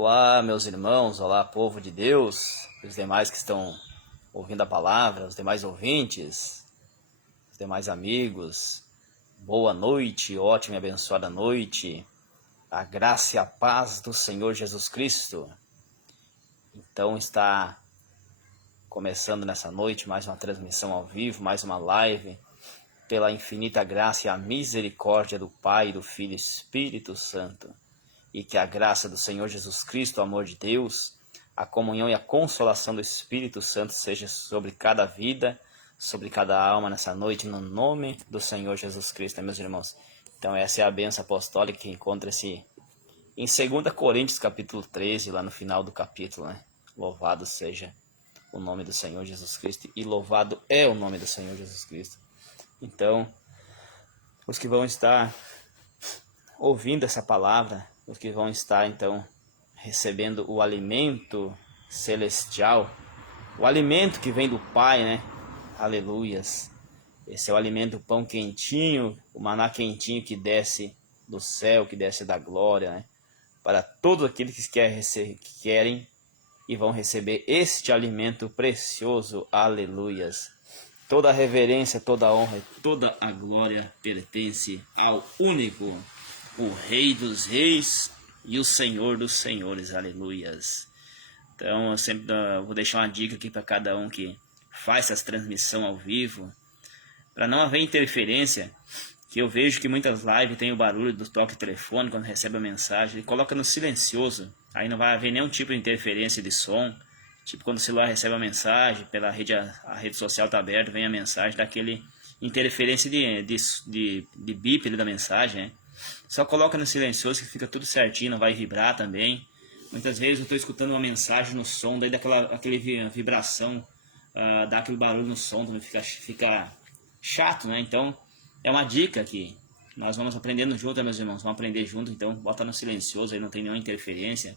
Olá, meus irmãos, olá, povo de Deus, os demais que estão ouvindo a palavra, os demais ouvintes, os demais amigos, boa noite, ótima e abençoada noite, a graça e a paz do Senhor Jesus Cristo. Então está começando nessa noite mais uma transmissão ao vivo, mais uma live, pela infinita graça e a misericórdia do Pai, do Filho e Espírito Santo. E que a graça do Senhor Jesus Cristo, o amor de Deus, a comunhão e a consolação do Espírito Santo seja sobre cada vida, sobre cada alma nessa noite, no nome do Senhor Jesus Cristo, meus irmãos. Então essa é a bênção apostólica que encontra-se em 2 Coríntios capítulo 13, lá no final do capítulo, né? Louvado seja o nome do Senhor Jesus Cristo e louvado é o nome do Senhor Jesus Cristo. Então, os que vão estar ouvindo essa palavra, os que vão estar então recebendo o alimento celestial, o alimento que vem do Pai, né? Aleluias. Esse é o alimento, o pão quentinho, o maná quentinho que desce do céu, que desce da glória, né? Para todos aqueles que querem e vão receber este alimento precioso. Aleluias. Toda a reverência, toda a honra e toda a glória pertence ao único, o Rei dos Reis e o Senhor dos Senhores, aleluias. Então eu sempre vou deixar uma dica aqui para cada um que faz essa transmissão ao vivo, para não haver interferência, que eu vejo que muitas lives tem o barulho do toque de telefone quando recebe a mensagem, ele coloca no silencioso, aí não vai haver nenhum tipo de interferência de som, tipo quando o celular recebe a mensagem, pela rede, a rede social está aberta, vem a mensagem, dá aquele interferência de bip da mensagem, né? Só coloca no silencioso que fica tudo certinho, não vai vibrar também. Muitas vezes eu estou escutando uma mensagem no som, daí dá aquele vibração, dá aquele barulho no som, também fica chato, né? Então é uma dica que nós vamos aprendendo junto, meus irmãos, vamos aprender junto. Então bota no silencioso, aí não tem nenhuma interferência,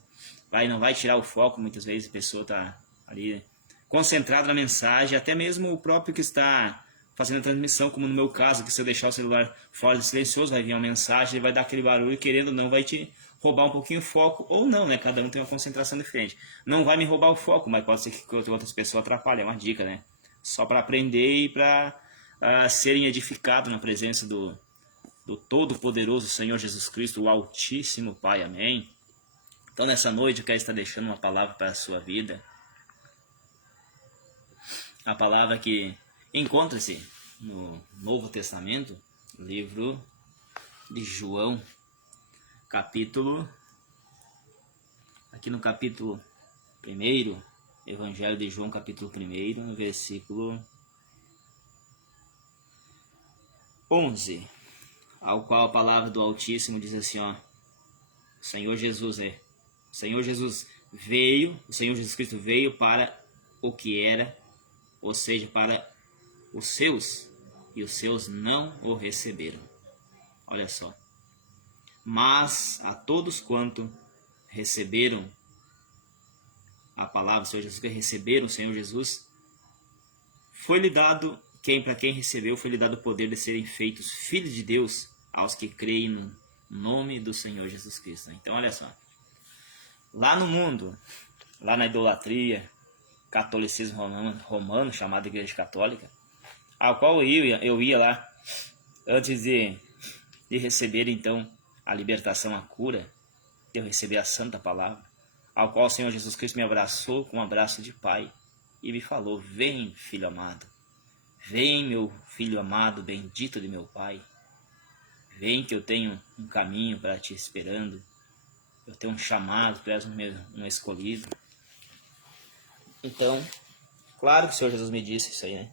não vai tirar o foco. Muitas vezes a pessoa está ali concentrada na mensagem, até mesmo o próprio que está fazendo a transmissão, como no meu caso, que se eu deixar o celular fora de silencioso, vai vir uma mensagem, vai dar aquele barulho, querendo ou não, vai te roubar um pouquinho o foco, ou não, né? Cada um tem uma concentração diferente. Não vai me roubar o foco, mas pode ser que outras pessoas atrapalhem, é uma dica, né? Só para aprender e para serem edificados na presença do Todo-Poderoso Senhor Jesus Cristo, o Altíssimo Pai, amém? Então nessa noite eu quero estar deixando uma palavra para a sua vida, a palavra que encontra-se no Novo Testamento, livro de João, aqui no capítulo 1, Evangelho de João, capítulo 1, no versículo 11, ao qual a palavra do Altíssimo diz assim, ó, o Senhor Jesus Cristo veio para o que era, ou seja, para os seus, e os seus não o receberam. Olha só. Mas a todos quanto receberam a palavra do Senhor Jesus, que receberam o Senhor Jesus, foi-lhe dado, para quem recebeu, foi-lhe dado o poder de serem feitos filhos de Deus, aos que creem no nome do Senhor Jesus Cristo. Então olha só. Lá no mundo, lá na idolatria, catolicismo romano, chamado Igreja Católica, ao qual eu ia lá antes de receber então a libertação, a cura, eu recebi a santa palavra, ao qual o Senhor Jesus Cristo me abraçou com um abraço de Pai e me falou, vem filho amado, vem meu filho amado, bendito de meu Pai, vem que eu tenho um caminho para ti esperando, eu tenho um chamado, tu és um escolhido. Então, claro que o Senhor Jesus me disse isso aí, né?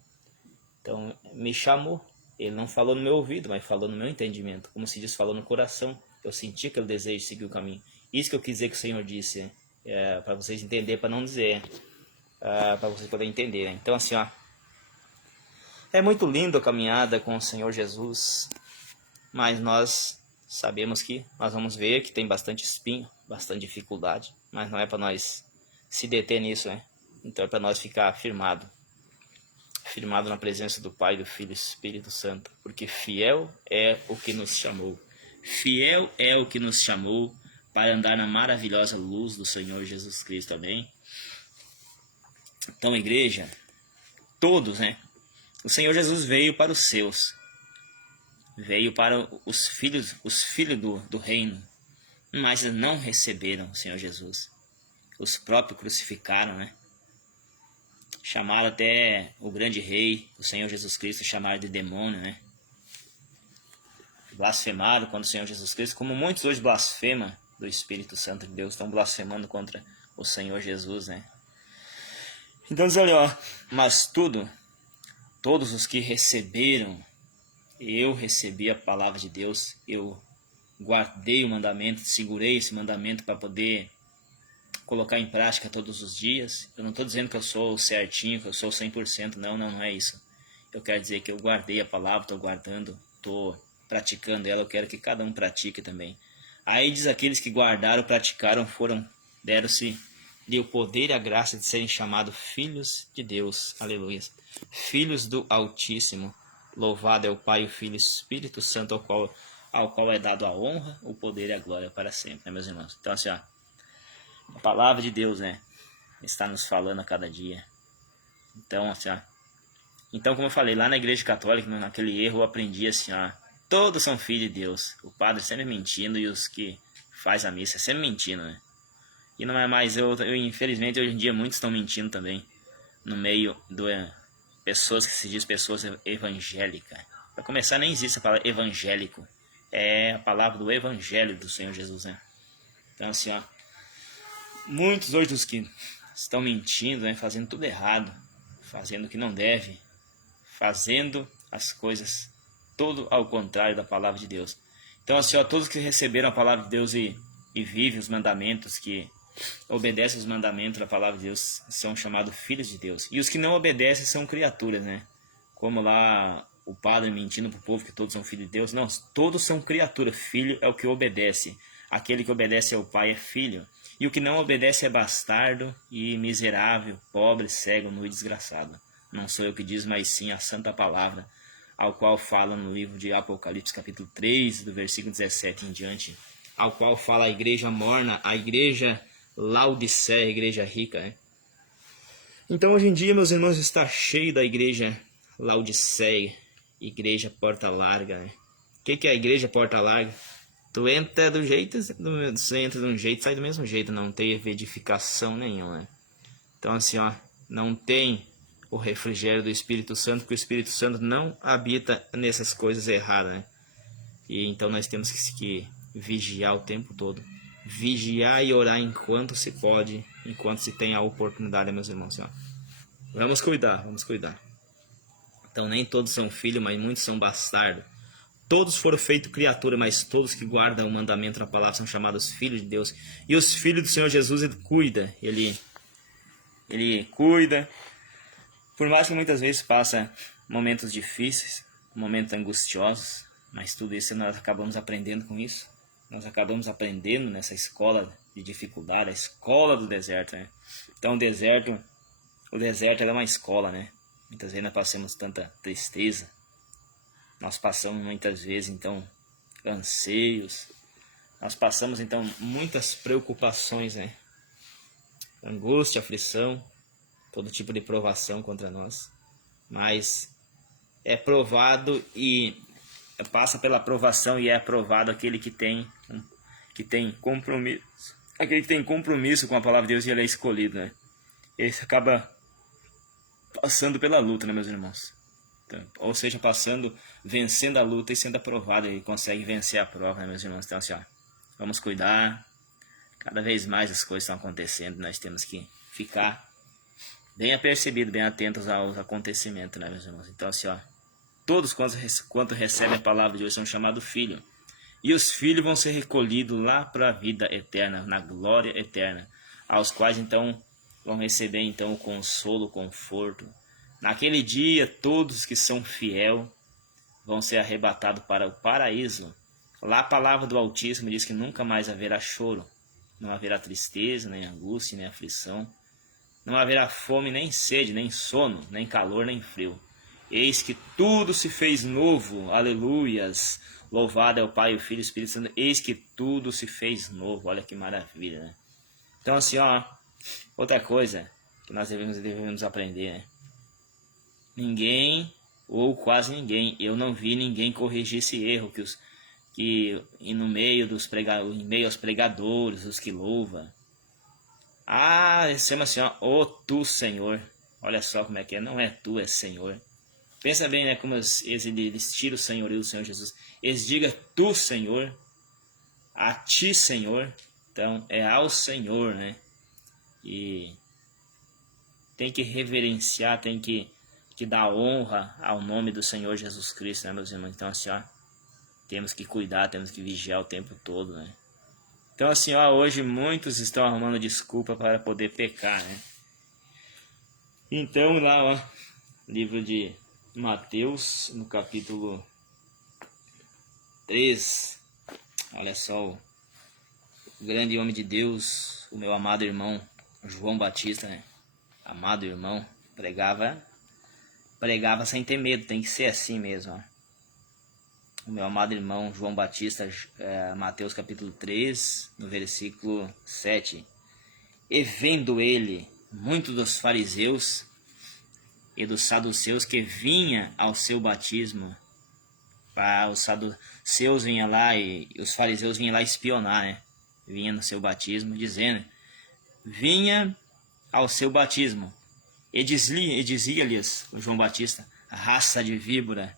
Então, me chamou. Ele não falou no meu ouvido, mas falou no meu entendimento. Como se diz, falou no coração. Eu senti aquele desejo de seguir o caminho. Isso que eu quis dizer que o Senhor disse, para vocês entenderem, para não dizer, para vocês poderem entender, né? Então, assim, ó, é muito lindo a caminhada com o Senhor Jesus, mas nós sabemos que nós vamos ver que tem bastante espinho, bastante dificuldade, mas não é para nós se deter nisso, né? Então é para nós ficar firmado na presença do Pai, do Filho e do Espírito Santo, porque fiel é o que nos chamou. Fiel é o que nos chamou para andar na maravilhosa luz do Senhor Jesus Cristo, amém? Então, igreja, todos, né? O Senhor Jesus veio para os seus, veio para os filhos do reino, mas não receberam o Senhor Jesus. Os próprios crucificaram, né? Chamaram até o grande rei, o Senhor Jesus Cristo, chamaram de demônio, né? Blasfemaram contra o Senhor Jesus Cristo, como muitos hoje blasfemam do Espírito Santo de Deus, estão blasfemando contra o Senhor Jesus, né? Então diz ali, ó, mas todos os que receberam, eu recebi a palavra de Deus, eu guardei o mandamento, segurei esse mandamento para poder colocar em prática todos os dias. Eu não estou dizendo que eu sou certinho, que eu sou 100%, não é isso. Eu quero dizer que eu guardei a palavra, estou guardando, estou praticando ela, eu quero que cada um pratique também. Aí diz aqueles que guardaram, praticaram, deram-se o poder e a graça de serem chamados filhos de Deus, aleluia, filhos do Altíssimo. Louvado é o Pai, o Filho e o Espírito Santo, ao qual é dado a honra, o poder e a glória para sempre, né, meus irmãos? Então assim, ó, a palavra de Deus, né, está nos falando a cada dia. Então assim, ó, então como eu falei, lá na igreja católica, naquele erro, eu aprendi assim, ó, todos são filhos de Deus. O padre sempre mentindo e os que faz a missa sempre mentindo, né? E não é mais, infelizmente hoje em dia muitos estão mentindo também no meio do pessoas que se diz pessoas evangélicas. Para começar, nem existe a palavra evangélico. É a palavra do evangelho do Senhor Jesus, né? Então assim, ó, muitos hoje dos que estão mentindo, né, fazendo tudo errado, fazendo o que não deve, fazendo as coisas todo ao contrário da palavra de Deus. Então assim, ó, todos que receberam a palavra de Deus e vivem os mandamentos, que obedecem os mandamentos da palavra de Deus, são chamados filhos de Deus. E os que não obedecem são criaturas, né? Como lá o padre mentindo para o povo que todos são filhos de Deus. Não, todos são criaturas. Filho é o que obedece. Aquele que obedece ao pai é filho. E o que não obedece é bastardo e miserável, pobre, cego, nu e desgraçado. Não sou eu que diz, mas sim a santa palavra, ao qual fala no livro de Apocalipse, capítulo 3, do versículo 17 em diante, ao qual fala a igreja morna, a igreja Laodiceia, a igreja rica, né? Então hoje em dia, meus irmãos, está cheio da igreja Laodiceia, igreja porta larga, né? O que é a igreja porta larga? Tu entra do jeito, você entra de um jeito, sai do mesmo jeito, não tem edificação nenhuma, né? Então assim, ó, não tem o refrigério do Espírito Santo, porque o Espírito Santo não habita nessas coisas erradas, né? E então nós temos que vigiar o tempo todo. Vigiar e orar enquanto se pode, enquanto se tem a oportunidade, meus irmãos. Assim, ó. Vamos cuidar. Então nem todos são filhos, mas muitos são bastardos. Todos foram feitos criatura, mas todos que guardam o mandamento da palavra são chamados filhos de Deus. E os filhos do Senhor Jesus, Ele cuida. Ele cuida. Por mais que muitas vezes passa momentos difíceis, momentos angustiosos, mas tudo isso nós acabamos aprendendo com isso. Nós acabamos aprendendo nessa escola de dificuldade, a escola do deserto, né? Então o deserto é uma escola, né? Muitas vezes nós passamos tanta tristeza, nós passamos muitas vezes então anseios, nós passamos então muitas preocupações, né? Angústia, aflição, todo tipo de provação contra nós, mas é provado e passa pela provação e é aprovado aquele que tem compromisso, aquele que tem compromisso com a palavra de Deus e ele é escolhido, né? Esse acaba passando pela luta, né, meus irmãos? Então, ou seja, vencendo a luta e sendo aprovado, ele consegue vencer a prova, né, meus irmãos? Então assim, ó, vamos cuidar. Cada vez mais as coisas estão acontecendo, nós temos que ficar bem apercebidos, bem atentos aos acontecimentos, né, meus irmãos? Então assim, ó, todos quanto recebem a palavra de Deus são chamados filhos. E os filhos vão ser recolhidos lá para a vida eterna, na glória eterna, aos quais então vão receber então o consolo, o conforto. Naquele dia, todos que são fiel vão ser arrebatados para o paraíso. Lá a palavra do Altíssimo diz que nunca mais haverá choro, não haverá tristeza, nem angústia, nem aflição. Não haverá fome, nem sede, nem sono, nem calor, nem frio. Eis que tudo se fez novo, aleluias. Louvado é o Pai, o Filho e o Espírito Santo. Eis que tudo se fez novo. Olha que maravilha, né? Então assim, ó, outra coisa que nós devemos aprender, né? Ninguém, ou quase ninguém, eu não vi ninguém corrigir esse erro e no meio em meio aos pregadores, os que louvam. Chama assim, ó, ô tu Senhor. Olha só como é que é, não é tu, é Senhor. Pensa bem, né, como eles tiram o senhorio do Senhor Jesus. Eles digam tu Senhor, a ti Senhor. Então é ao Senhor, né? E tem que reverenciar, tem que dar honra ao nome do Senhor Jesus Cristo, né, meus irmãos? Então assim, ó, temos que cuidar, temos que vigiar o tempo todo, né? Então assim, ó, hoje muitos estão arrumando desculpa para poder pecar, né? Então lá, ó, livro de Mateus, no capítulo 3, olha só, o grande homem de Deus, o meu amado irmão João Batista, né? Amado irmão, pregava sem ter medo, tem que ser assim mesmo, ó. O meu amado irmão João Batista, Mateus capítulo 3, no versículo 7. E vendo ele muitos dos fariseus e dos saduceus que vinha ao seu batismo, os saduceus vinham lá e os fariseus vinham lá espionar, né? Vinha no seu batismo, dizendo, vinha ao seu batismo, e dizia-lhes o João Batista, raça de víbora,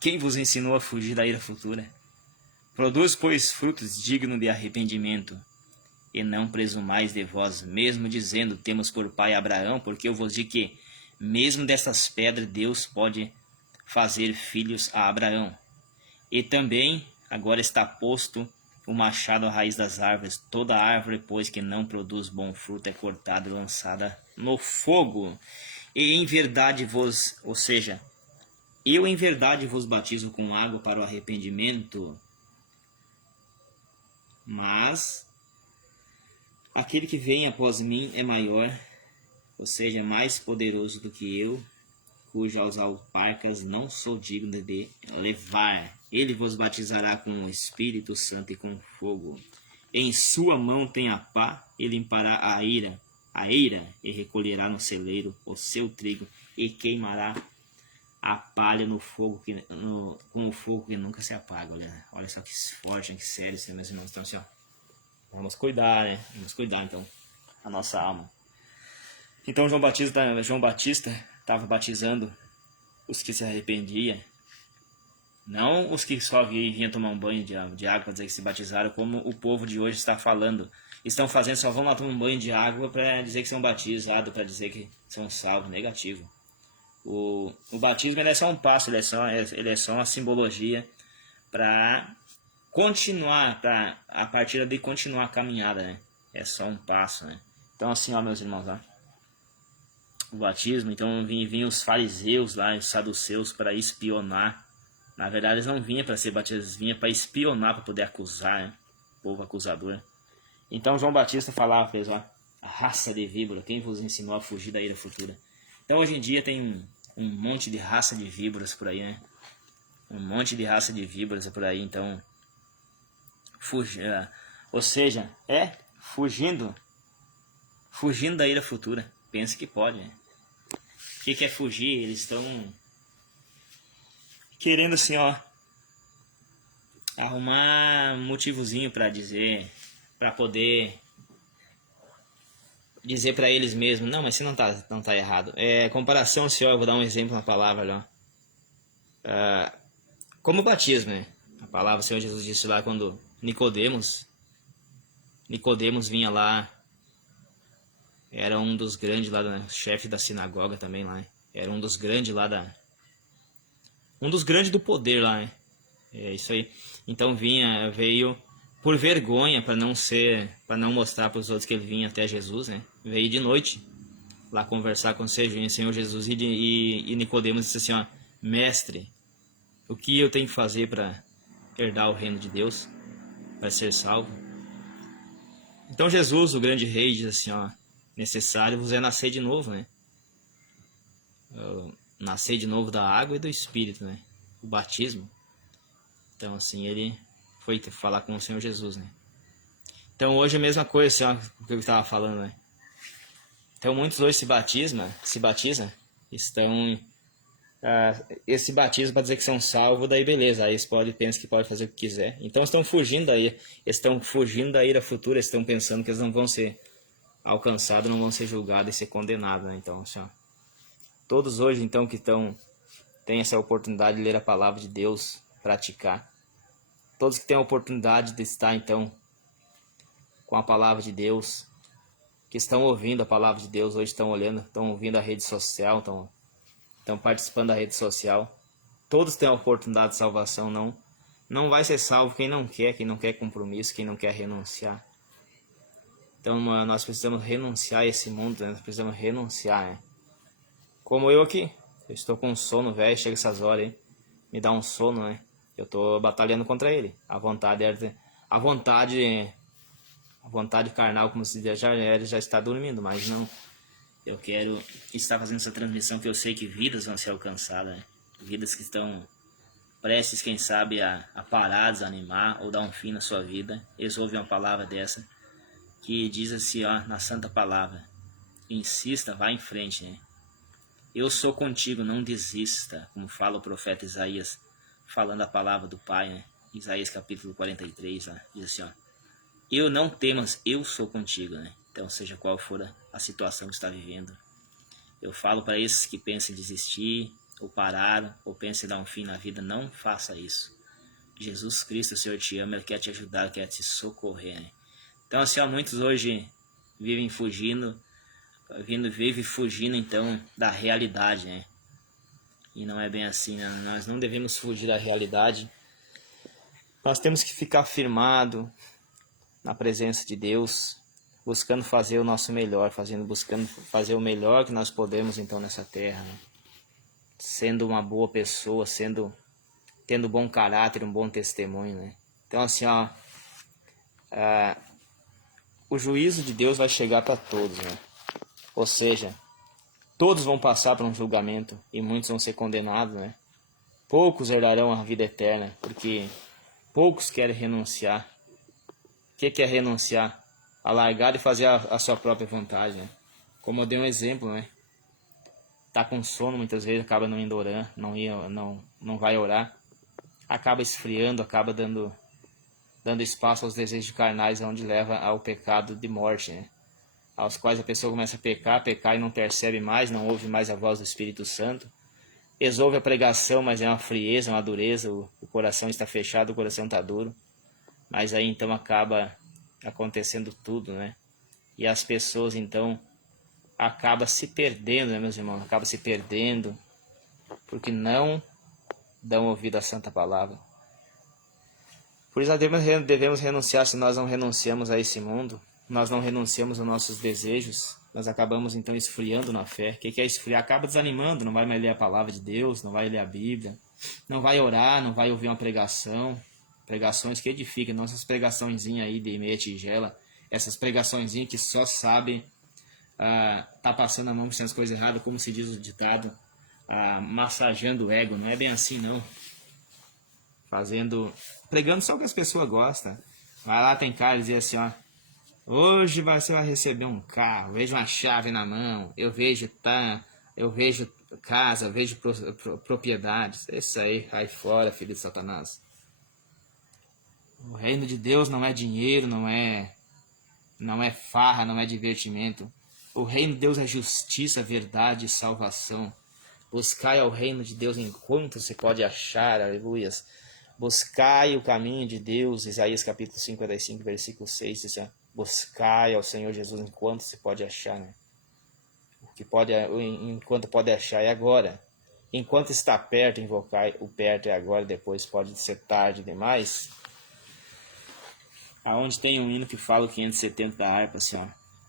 quem vos ensinou a fugir da ira futura? Produz, pois, frutos dignos de arrependimento, e não presumais de vós mesmo, dizendo, temos por pai Abraão, porque eu vos digo que, mesmo destas pedras, Deus pode fazer filhos a Abraão. E também, agora está posto o machado à raiz das árvores. Toda árvore, pois, que não produz bom fruto, é cortada e lançada no fogo. E em verdade eu em verdade vos batizo com água para o arrependimento, mas aquele que vem após mim é maior, ou seja, mais poderoso do que eu, cujas alparcas não sou digno de levar. Ele vos batizará com o Espírito Santo e com fogo. Em sua mão tem a pá, e limpará a eira, e recolherá no celeiro o seu trigo, e queimará a palha no fogo com o fogo que nunca se apaga. Olha só que forte, que sério isso, meus irmãos. Então, assim, ó, vamos cuidar, né? Vamos cuidar, então, a nossa alma. Então, João Batista estava batizando os que se arrependiam, não os que só vinham tomar um banho de água para dizer que se batizaram, como o povo de hoje está falando. Estão fazendo, só vão lá tomar um banho de água para dizer que são batizados, para dizer que são salvos. Negativo. O batismo ele é só um passo, ele é só uma simbologia para continuar, a partir de continuar a caminhada, né? É só um passo, né? Então assim, ó, meus irmãos, ó, o batismo, então vinham os fariseus lá, os saduceus, para espionar. Na verdade eles não vinham para ser batizados, eles vinham para espionar, para poder acusar, né? O povo acusador. Então João Batista falava para eles, ó, a raça de víbora, quem vos ensinou a fugir da ira futura? Então hoje em dia tem um monte de raça de víboras por aí, né? Um monte de raça de víboras por aí, então ou seja, fugindo da ira futura. Pensa que pode, né? O que é fugir? Eles estão querendo assim, ó, arrumar um motivozinho para dizer, para poder dizer para eles mesmos, não, mas você não tá errado. Comparação assim, ó, eu vou dar um exemplo na palavra, ó. Como o batismo, né? A palavra, o Senhor Jesus disse lá quando Nicodemos vinha lá, era um dos grandes lá, né? Chefe da sinagoga também lá, né? Era um dos grandes lá um dos grandes do poder lá, né? É isso aí. Então veio por vergonha, para não mostrar para os outros que ele vinha até Jesus, né? Veio de noite lá conversar com o Senhor Jesus e Nicodemos disse assim, ó, mestre, o que eu tenho que fazer para herdar o reino de Deus, para ser salvo? Então Jesus, o grande rei, diz assim, ó, necessário vos é nascer de novo, né? Nascer de novo da água e do Espírito, né? O batismo. Então assim, ele foi falar com o Senhor Jesus, né? Então hoje é a mesma coisa, assim, ó, que eu estava falando, né? Então muitos hoje se batizam, estão... esse batismo para dizer que são salvos, daí beleza, aí eles pensam que pode fazer o que quiser. Então estão fugindo aí, estão fugindo da ira futura, estão pensando que eles não vão ser alcançados, não vão ser julgados e ser condenados, né? Então, assim, ó, todos hoje então que têm essa oportunidade de ler a palavra de Deus, praticar, todos que têm a oportunidade de estar então com a palavra de Deus, que estão ouvindo a palavra de Deus, hoje estão olhando, estão ouvindo a rede social, estão participando da rede social, todos têm a oportunidade de salvação. Não vai ser salvo quem não quer compromisso, quem não quer renunciar. Então nós precisamos renunciar a esse mundo, né? Nós precisamos renunciar, né? Como eu aqui, eu estou com sono, velho, chega essas horas aí, me dá um sono, né? Eu estou batalhando contra ele. A vontade carnal, como se diz, ele já está dormindo, mas não. Eu quero estar fazendo essa transmissão, que eu sei que vidas vão ser alcançadas, né? Vidas que estão prestes, quem sabe, a parar, desanimar ou dar um fim na sua vida. Eles ouvem uma palavra dessa, que diz assim, ó, na santa palavra: insista, vá em frente, né? Eu sou contigo, não desista, como fala o profeta Isaías, falando a palavra do Pai, né? Isaías capítulo 43, lá, diz assim, ó: eu não temas, eu sou contigo, né? Então, seja qual for a situação que está vivendo, eu falo para esses que pensam em desistir, ou parar, ou pensam em dar um fim na vida: não faça isso. Jesus Cristo, o Senhor, te ama, Ele quer te ajudar, quer te socorrer, né? Então, assim, ó, muitos hoje vivem fugindo, então da realidade, né? E não é bem assim, né? Nós não devemos fugir da realidade. Nós temos que ficar firmado na presença de Deus, buscando fazer o nosso melhor, buscando fazer o melhor que nós podemos então nessa terra, né? Sendo uma boa pessoa, tendo bom caráter, um bom testemunho, né? Então, assim, ó, o juízo de Deus vai chegar para todos, né? Ou seja, todos vão passar por um julgamento e muitos vão ser condenados, né? Poucos herdarão a vida eterna, porque poucos querem renunciar. O que é renunciar? A largar e fazer a sua própria vontade, né? Como eu dei um exemplo, né? Tá com sono, muitas vezes acaba não indo orar, não vai orar, acaba esfriando, acaba dando espaço aos desejos carnais, onde leva ao pecado de morte, né? Aos quais a pessoa começa a pecar e não percebe mais, não ouve mais a voz do Espírito Santo. Eles ouvem a pregação, mas é uma frieza, uma dureza, o coração está fechado, o coração está duro. Mas aí então acaba acontecendo tudo, né? E as pessoas então acabam se perdendo, né, meus irmãos? Acabam se perdendo porque não dão ouvido à santa palavra. Por isso nós devemos renunciar. Se nós não renunciamos a esse mundo, nós não renunciamos aos nossos desejos, nós acabamos então esfriando na fé. O que é esfriar? Acaba desanimando, não vai mais ler a palavra de Deus, não vai ler a Bíblia, não vai orar, não vai ouvir uma pregação. Pregações que edificam, nossas pregaçõezinhas aí de meia tigela, essas pregaçõezinhas que só sabem tá passando a mão por as coisas erradas, como se diz o ditado, massageando o ego. Não é bem assim, não. Pregando só o que as pessoas gostam. Vai lá, tem cara e diz assim, ó: hoje você vai receber um carro, vejo uma chave na mão, eu vejo casa, vejo propriedades. Isso aí, vai fora, filho de Satanás. O reino de Deus não é dinheiro, não é farra, não é divertimento. O reino de Deus é justiça, verdade e salvação. Buscai ao reino de Deus enquanto se pode achar, aleluias. Buscai o caminho de Deus, Isaías capítulo 55, versículo 6, diz assim: buscai ao Senhor Jesus enquanto se pode achar, né? Enquanto pode achar é agora. Enquanto está perto, invocai. O perto é agora, depois pode ser tarde demais. Aonde tem um hino que fala o 570 da harpa, assim, ó: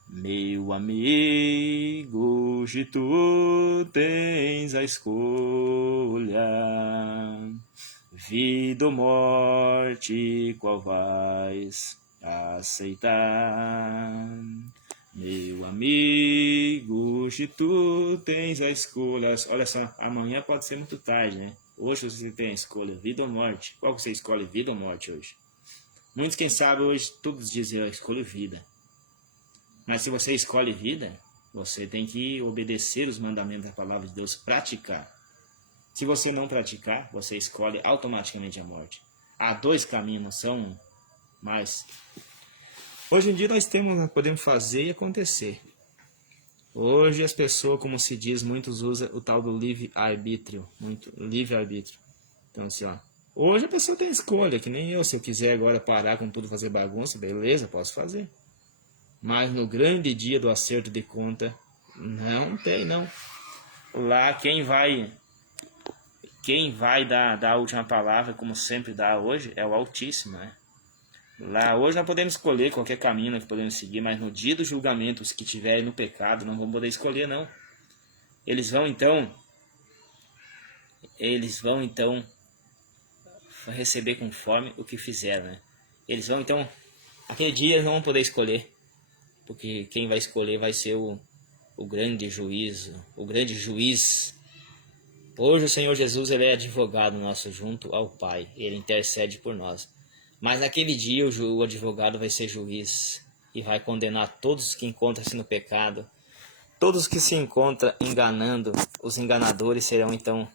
meu amigo, hoje tu tens a escolha, vida ou morte, qual vais aceitar? Meu amigo, hoje tu tens a escolha. Olha só, amanhã pode ser muito tarde, né? Hoje você tem a escolha, vida ou morte. Qual que você escolhe, vida ou morte hoje? Muitos, quem sabe, hoje todos dizem, eu escolho vida. Mas se você escolhe vida, você tem que obedecer os mandamentos da palavra de Deus, praticar. Se você não praticar, você escolhe automaticamente a morte. Há dois caminhos, não são um. Mas hoje em dia nós podemos fazer e acontecer. Hoje as pessoas, como se diz, muitos usam o tal do livre-arbítrio. Muito livre-arbítrio. Então assim, ó. Hoje a pessoa tem escolha, que nem eu. Se eu quiser agora parar com tudo, fazer bagunça, beleza, posso fazer. Mas no grande dia do acerto de conta, não tem, não. Lá quem vai dar a última palavra, como sempre dá hoje, é o Altíssimo, né? Lá hoje nós podemos escolher qualquer caminho que podemos seguir, mas no dia do julgamento, os que estiverem no pecado não vão poder escolher, não. Eles vão então receber conforme o que fizeram, né? Eles vão então, aquele dia eles não vão poder escolher, porque quem vai escolher vai ser o grande juízo, o grande juiz. Hoje o Senhor Jesus, ele é advogado nosso junto ao Pai, ele intercede por nós. Mas naquele dia o advogado vai ser juiz e vai condenar todos que encontram-se no pecado. Todos que se encontram enganando, os enganadores serão então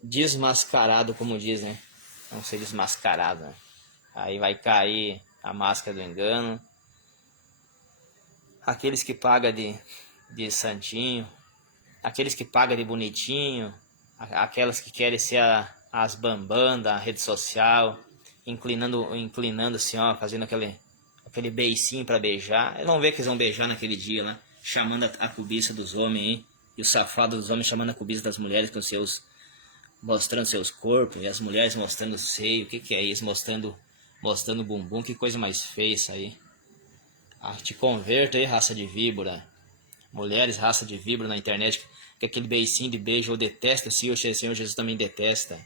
desmascarados, como diz, né? Vão ser desmascarados, né? Aí vai cair a máscara do engano. Aqueles que pagam de santinho, aqueles que pagam de bonitinho, aquelas que querem ser as bambam da rede social, inclinando assim, ó, fazendo aquele beicinho para beijar. Eles vão ver que eles vão beijar naquele dia lá, chamando a cobiça dos homens, hein? E o safado dos homens chamando a cobiça das mulheres mostrando seus corpos, e as mulheres mostrando o seio. O que é isso? Mostrando o bumbum. Que coisa mais feia isso aí. Ah, te converta aí, raça de víbora. Mulheres, raça de víbora na internet, que aquele beicinho de beijo eu detesto, se o Senhor Jesus também detesta.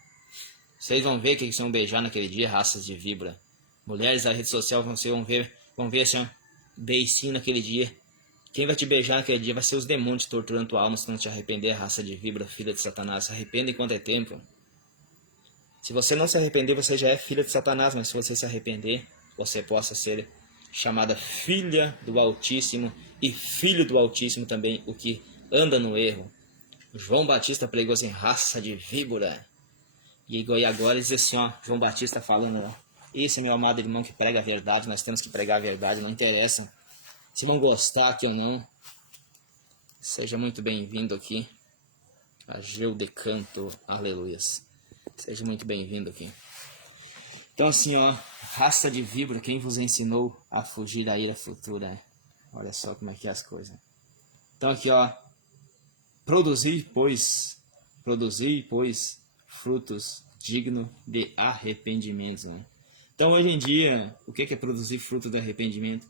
Vocês vão ver que eles vão beijar naquele dia, raças de víbora. Mulheres da rede social vão ver assim, ó, beicinho naquele dia. Quem vai te beijar naquele dia vai ser os demônios torturando tua alma, se não te arrepender, raça de víbora, filha de Satanás. Se arrependa enquanto é tempo. Se você não se arrepender, você já é filha de Satanás, mas se você se arrepender, você possa ser chamada filha do Altíssimo e filho do Altíssimo também, o que anda no erro. João Batista pregou assim, raça de víbora. E agora diz assim, ó, João Batista falando, ó, esse é meu amado irmão que prega a verdade, nós temos que pregar a verdade, não interessa se vão gostar aqui ou não. Seja muito bem-vindo aqui, Ageu de Canto, aleluias. Seja muito bem-vindo aqui. Então assim, ó, raça de víbora, quem vos ensinou a fugir da ira futura? Olha só como é que é as coisas. Então aqui, ó, produzir, pois, frutos dignos de arrependimento, né? Então hoje em dia, o que é produzir fruto de arrependimento?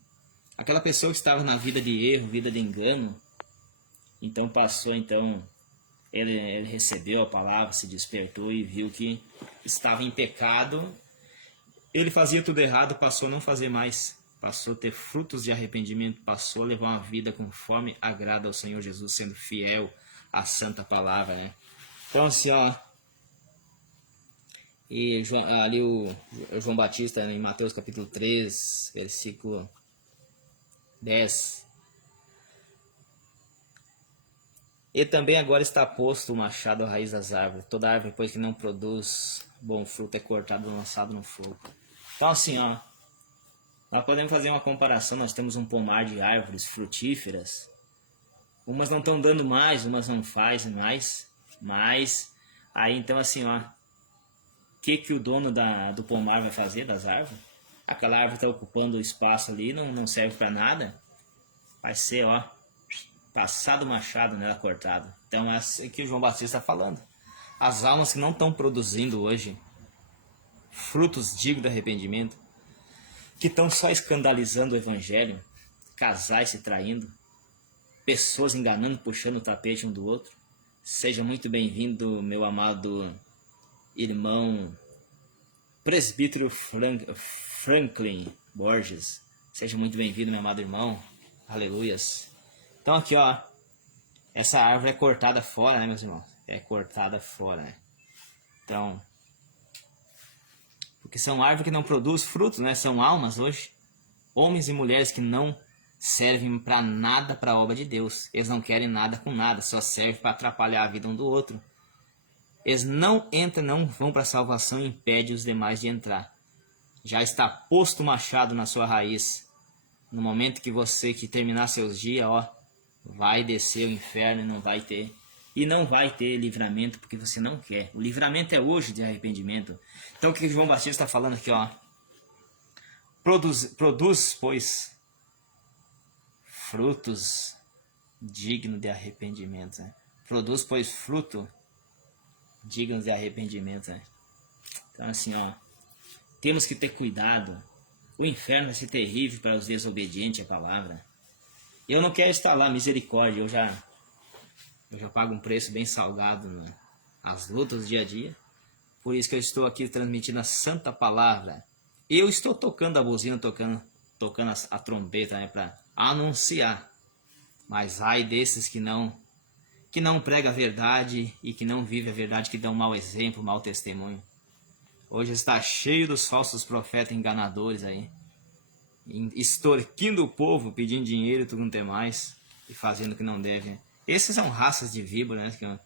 Aquela pessoa que estava na vida de erro, vida de engano, então ele recebeu a palavra, se despertou e viu que estava em pecado. Ele fazia tudo errado, passou a não fazer mais, passou a ter frutos de arrependimento, passou a levar uma vida conforme agrada ao Senhor Jesus, sendo fiel à santa palavra, né? Então assim, ó, e ali o João Batista, em Mateus capítulo 3, versículo 10, e também agora está posto o machado à raiz das árvores. Toda árvore, pois, que não produz bom fruto, é cortada e lançada no fogo. Então assim, ó, nós podemos fazer uma comparação. Nós temos um pomar de árvores frutíferas. Umas não estão dando mais, umas não fazem mais. Mas aí então assim, ó, o que o dono do pomar vai fazer das árvores? Aquela árvore está ocupando o espaço ali, não serve para nada. Vai ser, ó, passado o machado nela, cortado. Então é assim que o João Batista está falando. As almas que não estão produzindo hoje frutos dignos de arrependimento, que estão só escandalizando o evangelho, casais se traindo, pessoas enganando, puxando o tapete um do outro. Seja muito bem-vindo, meu amado irmão presbítero Franklin Borges. Seja muito bem-vindo, meu amado irmão. Aleluias. Então aqui, ó, essa árvore é cortada fora, né, meus irmãos? é cortada fora, né? Então, porque são árvores que não produzem frutos, né? São almas hoje, homens e mulheres que não servem para nada para a obra de Deus. Eles não querem nada com nada, só servem para atrapalhar a vida um do outro. Eles não entram, não vão para a salvação e impedem os demais de entrar. Já está posto o machado na sua raiz. No momento que você que terminar seus dias, ó, vai descer o inferno e não vai ter livramento porque você não quer. O livramento é hoje de arrependimento. Então o que João Batista está falando aqui, ó? Produz, pois, frutos dignos de arrependimento. Né? Produz, pois, fruto dignos de arrependimento. Né? Então assim, ó, temos que ter cuidado. O inferno vai ser terrível para os desobedientes à palavra. Eu não quero estar lá, misericórdia. Eu já pago um preço bem salgado nas lutas do dia a dia. Por isso que eu estou aqui transmitindo a santa palavra. Eu estou tocando a buzina, tocando a trombeta, né, para anunciar. Mas ai desses que não pregam a verdade e que não vivem a verdade, que dão mau exemplo, mau testemunho. Hoje está cheio dos falsos profetas enganadores aí, extorquindo o povo, pedindo dinheiro e tudo não tem mais, e fazendo o que não deve. Esses são raças de víbora, né?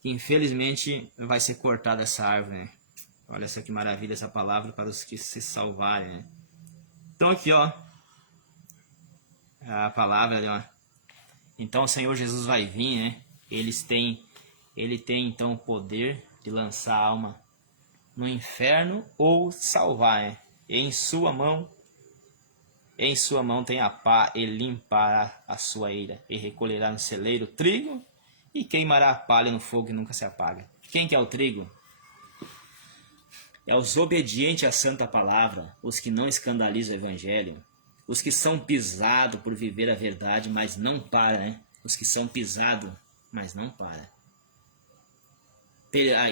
Que infelizmente vai ser cortada essa árvore, né? Olha essa que maravilha, essa palavra para os que se salvarem, né? Então aqui, ó, a palavra, ó. Então o Senhor Jesus vai vir, né? Ele tem então o poder de lançar a alma no inferno ou salvar, né? Em sua mão tem a pá, e limpará a sua eira, e recolherá no celeiro trigo, e queimará a palha no fogo que nunca se apaga. Quem que é o trigo? É os obedientes à santa palavra, os que não escandalizam o evangelho, os que são pisados por viver a verdade, mas não param, né? Os que são pisados, mas não param.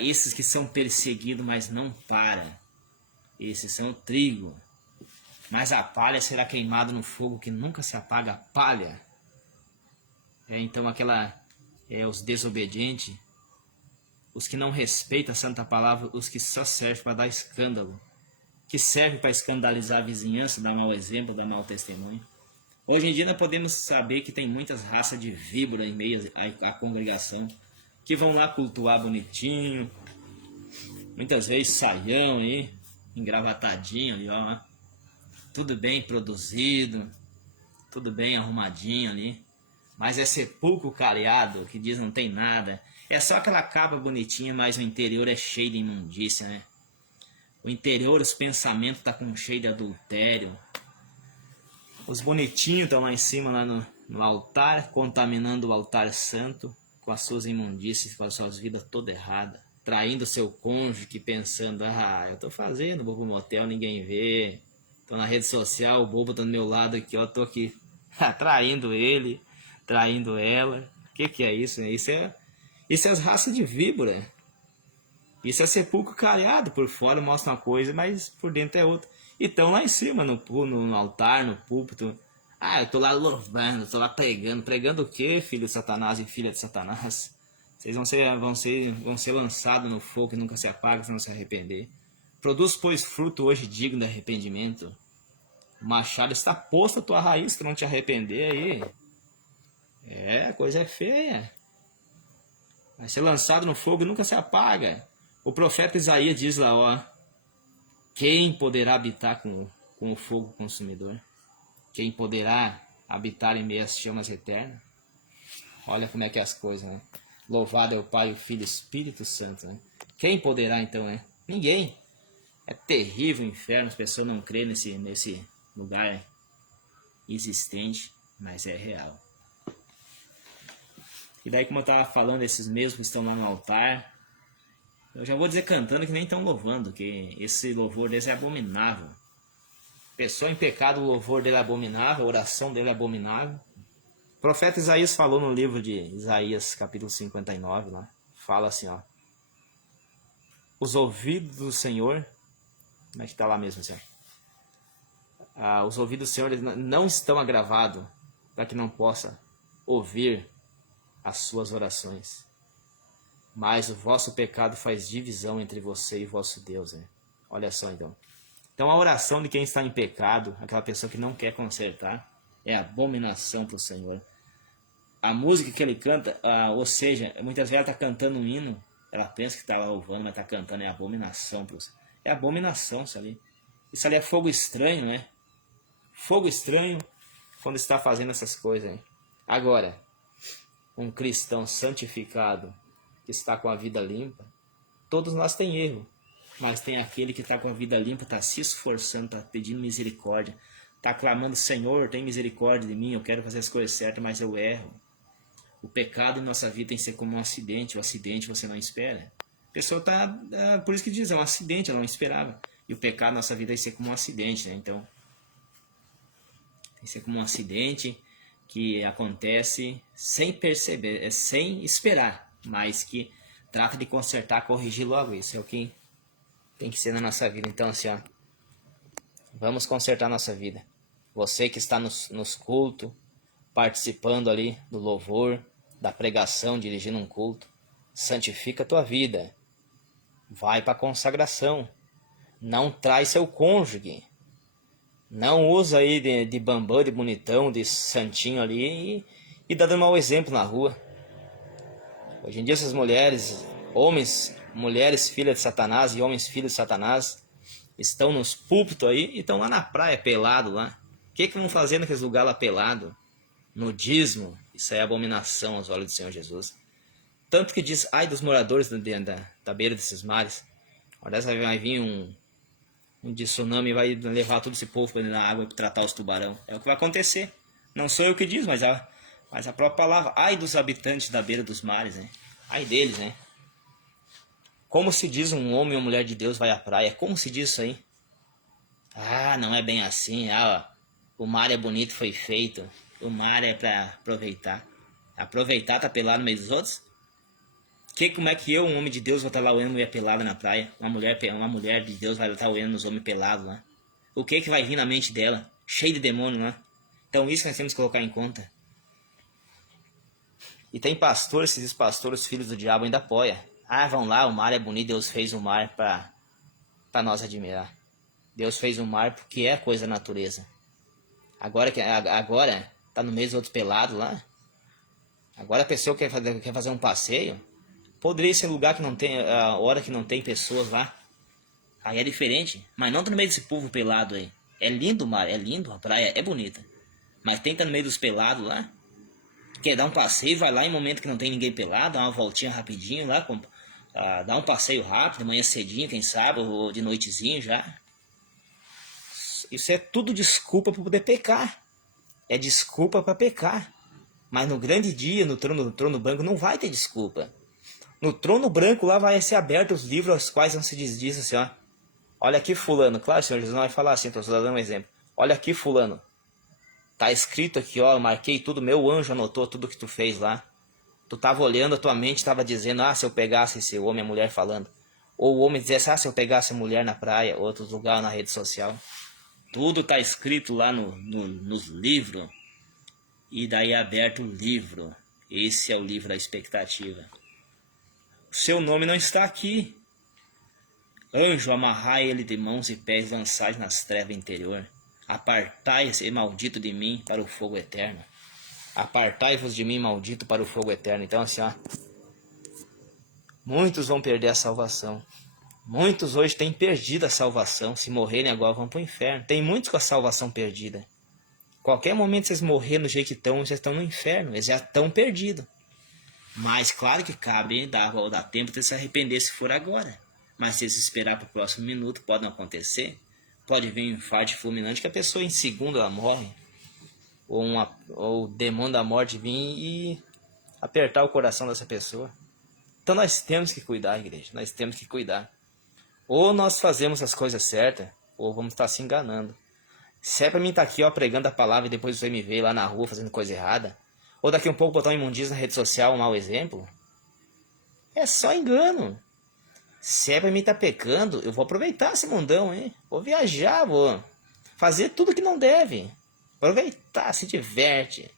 Esses que são perseguidos, mas não param. Esses são o trigo. Mas a palha será queimada no fogo que nunca se apaga. A palha. Então os desobedientes, os que não respeitam a santa palavra, os que só servem para dar escândalo, que servem para escandalizar a vizinhança, dar mau exemplo, dar mau testemunho. Hoje em dia nós podemos saber que tem muitas raças de víbora em meio à congregação, que vão lá cultuar bonitinho, muitas vezes saião aí, engravatadinho ali, ó, tudo bem produzido, tudo bem arrumadinho ali, mas é sepulcro cariado, que diz não tem nada, é só aquela capa bonitinha, mas o interior é cheio de imundícia, né? O interior, os pensamentos tá cheio de adultério. Os bonitinhos estão lá em cima, lá no altar, contaminando o altar santo com as suas imundícias, com as suas vidas toda errada, traindo seu cônjuge, que pensando, eu tô fazendo, vou pro motel, ninguém vê, tô na rede social, o bobo tá do meu lado aqui, ó, tô aqui traindo ele, traindo ela. Que é isso? Isso é as raças de víbora. Isso é sepulcro cariado, por fora mostra uma coisa, mas por dentro é outra. E estão lá em cima, no altar, no púlpito. Eu tô lá louvando, tô lá pregando. Pregando o quê, filho de Satanás e filha de Satanás? Vocês vão ser lançados no fogo que nunca se apaga, se não se arrepender. Produz, pois, fruto hoje digno de arrependimento. O machado está posto à tua raiz, se tu não te arrepender aí. A coisa é feia. Vai ser lançado no fogo e nunca se apaga. O profeta Isaías diz lá, ó, quem poderá habitar com o fogo consumidor? Quem poderá habitar em meio às chamas eternas? Olha como é que é as coisas, né? Louvado é o Pai, o Filho e o Espírito Santo, né? Quem poderá então, né? Ninguém. É terrível o inferno, as pessoas não creem nesse lugar existente, mas é real. E daí, como eu estava falando, esses mesmos que estão lá no altar, eu já vou dizer cantando que nem estão louvando, que esse louvor deles é abominável. Pessoa em pecado, o louvor dele é abominável, a oração dele é abominável. O profeta Isaías falou no livro de Isaías, capítulo 59, lá, fala assim, ó. Os ouvidos do Senhor, como é que está lá mesmo, Senhor? Os ouvidos do Senhor não estão agravados para que não possa ouvir as suas orações. mas o vosso pecado faz divisão entre você e o vosso Deus. Né? Olha só então. Então a oração de quem está em pecado, aquela pessoa que não quer consertar, é abominação para o Senhor. A música que ele canta, ou seja, muitas vezes ela está cantando um hino, ela pensa que está louvando, mas está cantando, é abominação para o Senhor. É abominação isso ali. Isso ali é fogo estranho, né? Fogo estranho quando está fazendo essas coisas. Hein? Agora, um cristão santificado, que está com a vida limpa, todos nós tem erro, mas tem aquele que está com a vida limpa, está se esforçando, está pedindo misericórdia, está clamando, Senhor, tem misericórdia de mim, eu quero fazer as coisas certas, mas eu erro. O pecado em nossa vida tem que ser como um acidente, o acidente você não espera. A pessoa está, por isso que diz, é um acidente, ela não esperava. E o pecado na nossa vida tem que ser como um acidente, né? Então, tem que ser como um acidente que acontece sem perceber, sem esperar, mas que trata de consertar, corrigir logo. Isso é o que tem que ser na nossa vida. Então, assim, ó, vamos consertar nossa vida. Você que está nos cultos, participando ali do louvor, da pregação, dirigindo um culto, santifica a tua vida. Vai para a consagração. Não traz seu cônjuge. Não usa aí de bambam, de bonitão, de santinho ali e dá dando mau exemplo na rua. Hoje em dia essas mulheres, homens, mulheres filhas de Satanás e homens filhos de Satanás estão nos púlpitos aí e estão lá na praia pelado lá. O que vão fazer naqueles lugares lá pelado? Nudismo. Isso é abominação aos olhos do Senhor Jesus. Tanto que diz, ai dos moradores da beira desses mares. Olha, vai vir um tsunami, vai levar todo esse povo para dentro da água para tratar os tubarão. É o que vai acontecer. Não sou eu que diz, mas a própria palavra. Ai dos habitantes da beira dos mares, né? Ai deles, né? Como se diz um homem ou mulher de Deus vai à praia? Como se diz isso aí? Ah, não é bem assim. Ah, ó, o mar é bonito, foi feito. O mar é para aproveitar. Aproveitar, tá pelado no meio dos outros? Como é que eu, um homem de Deus, vou estar lá olhando mulher pelada na praia? Uma mulher de Deus vai estar olhando os homens pelados lá. O que vai vir na mente dela? Cheio de demônio lá. Então isso nós temos que colocar em conta. E tem pastores, esses pastores, filhos do diabo, ainda apoia. Ah, vão lá, o mar é bonito, Deus fez o mar para nós admirar. Deus fez o mar porque é coisa da natureza. Agora tá no meio dos outros pelados lá. Agora a pessoa quer fazer um passeio. Poderia ser lugar que não tem, a hora que não tem pessoas lá. Aí é diferente. Mas não tá no meio desse povo pelado aí. É lindo o mar, é lindo, a praia é bonita. Mas tem que tá no meio dos pelados lá. Quer dar um passeio, vai lá em momento que não tem ninguém pelado, dá uma voltinha rapidinho lá, dá um passeio rápido, de manhã cedinho, quem sabe, ou de noitezinho já. Isso é tudo desculpa para poder pecar. É desculpa para pecar. Mas no grande dia, no trono branco, não vai ter desculpa. No trono branco lá vai ser aberto os livros aos quais não se diz assim, ó. Olha aqui fulano. Claro, o Senhor Jesus não vai falar assim, estou só dando um exemplo. Olha aqui fulano. Tá escrito aqui, ó, eu marquei tudo, meu anjo anotou tudo que tu fez lá. Tu tava olhando, a tua mente tava dizendo, se eu pegasse esse homem, a mulher falando. Ou o homem dizesse, se eu pegasse a mulher na praia, outros lugares na rede social. Tudo tá escrito lá nos livros. E daí é aberto o livro. Esse é o livro da expectativa. O seu nome não está aqui. Anjo, amarrai ele de mãos e pés, lançai nas trevas interior. Apartai esse maldito de mim para o fogo eterno. Apartai-vos de mim, maldito, para o fogo eterno. Então assim, ó, muitos vão perder a salvação. Muitos hoje têm perdido a salvação. Se morrerem agora vão para o inferno. Tem muitos com a salvação perdida. Qualquer momento vocês morrerem do jeito que estão, vocês estão no inferno. Eles já estão perdidos. Mas claro que cabe, dá tempo de se arrepender se for agora. Mas se eles esperar para o próximo minuto, pode não acontecer. Pode vir um infarto fulminante que a pessoa em segundo ela morre. Ou o demônio da morte vir e apertar o coração dessa pessoa. Então nós temos que cuidar, igreja. Nós temos que cuidar. Ou nós fazemos as coisas certas, ou vamos estar se enganando. Se é pra mim estar aqui, ó, pregando a palavra e depois você me vê lá na rua fazendo coisa errada, ou daqui um pouco botar um imundício na rede social, um mau exemplo, é só engano. Se é pra mim estar pecando, eu vou aproveitar esse mundão, hein? Vou viajar, vou fazer tudo que não deve. Aproveitar, se diverte.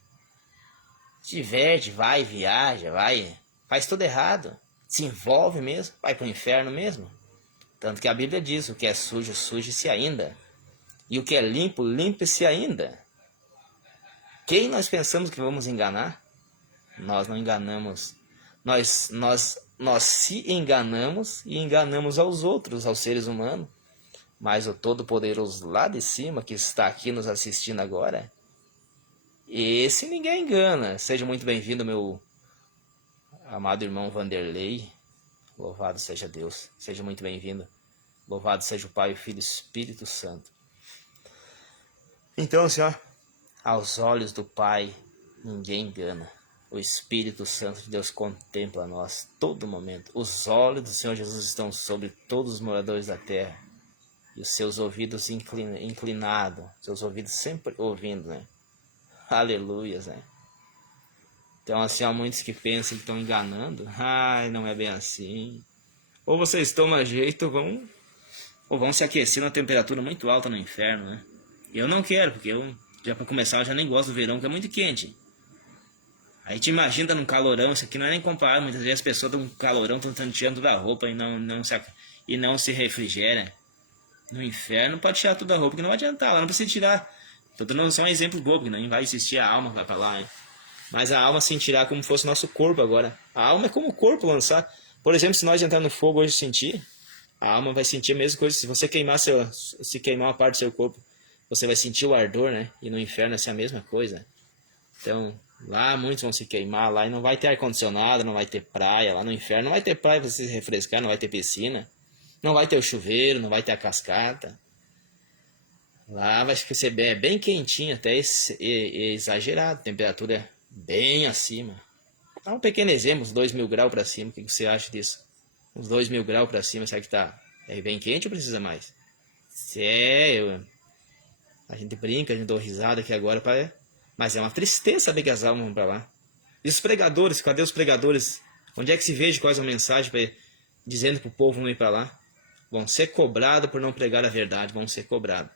Se diverte, vai, viaja, vai. Faz tudo errado. Se envolve mesmo, vai para o inferno mesmo. Tanto que a Bíblia diz, o que é sujo, suje-se ainda. E o que é limpo, limpe-se ainda. Quem nós pensamos que vamos enganar? Nós não enganamos. Nós se enganamos e enganamos aos outros, aos seres humanos. Mas o Todo-Poderoso lá de cima, que está aqui nos assistindo agora, esse ninguém engana. Seja muito bem-vindo, meu amado irmão Vanderlei. Louvado seja Deus. Seja muito bem-vindo. Louvado seja o Pai, o Filho e o Espírito Santo. Então, Senhor, aos olhos do Pai, ninguém engana. O Espírito Santo de Deus contempla nós todo momento. Os olhos do Senhor Jesus estão sobre todos os moradores da terra. E os seus ouvidos inclinados. Seus ouvidos sempre ouvindo, né? Aleluias, né? Então, assim, há muitos que pensam que estão enganando. Ai, não é bem assim. Ou vocês tomam jeito ou vão se aquecer na temperatura muito alta no inferno, né? Eu não quero, porque já para começar, eu já nem gosto do verão, que é muito quente. Aí te imagina num calorão, isso aqui não é nem comparado. Muitas vezes as pessoas dão um calorão, estão tirando toda a roupa e não se refrigera. No inferno pode tirar toda a roupa, que não vai adiantar, lá não precisa tirar. Tô dando só um exemplo bobo, que não vai existir a alma, vai pra lá, né? Mas a alma sentirá como fosse o nosso corpo agora. A alma é como o corpo lançar. Por exemplo, se nós entrar no fogo hoje e sentir, a alma vai sentir a mesma coisa. Se você se queimar uma parte do seu corpo, você vai sentir o ardor, né? E no inferno vai ser a mesma coisa. Então, lá muitos vão se queimar lá e não vai ter ar-condicionado, não vai ter praia. Lá no inferno não vai ter praia para você se refrescar, não vai ter piscina. Não vai ter o chuveiro, não vai ter a cascata. Lá vai ser bem quentinho, até exagerado. Temperatura bem acima. Dá um pequeno exemplo, uns 2.000 graus para cima. O que você acha disso? Uns 2.000 graus para cima, será que tá bem quente ou precisa mais? A gente brinca, a gente dá risada aqui agora, mas é uma tristeza saber que as almas vão para lá. E os pregadores, cadê os pregadores? Onde é que se veja quais a mensagem dizendo para o povo não ir para lá? Vão ser cobrados por não pregar a verdade, vão ser cobrados.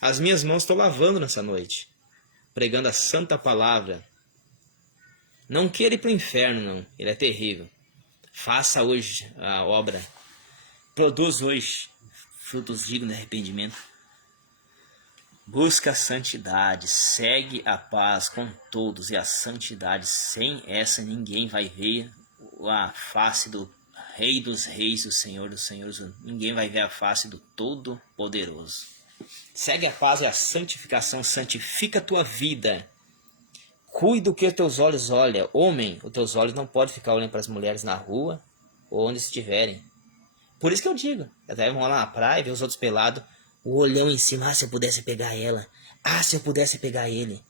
As minhas mãos estou lavando nessa noite, pregando a santa palavra. Não queira ir para o inferno, não, ele é terrível. Faça hoje a obra, produz hoje frutos dignos de arrependimento. Busca a santidade, segue a paz com todos e a santidade. Sem essa ninguém vai ver a face do Rei dos Reis, o Senhor dos Senhores. Ninguém vai ver a face do Todo-Poderoso. Segue a paz e a santificação, santifica a tua vida. Cuida do que os teus olhos olham. Homem, os teus olhos não podem ficar olhando para as mulheres na rua ou onde estiverem. Por isso que eu digo, até vão lá na praia, ver os outros pelados, o olhão em cima, se eu pudesse pegar ela, se eu pudesse pegar ele.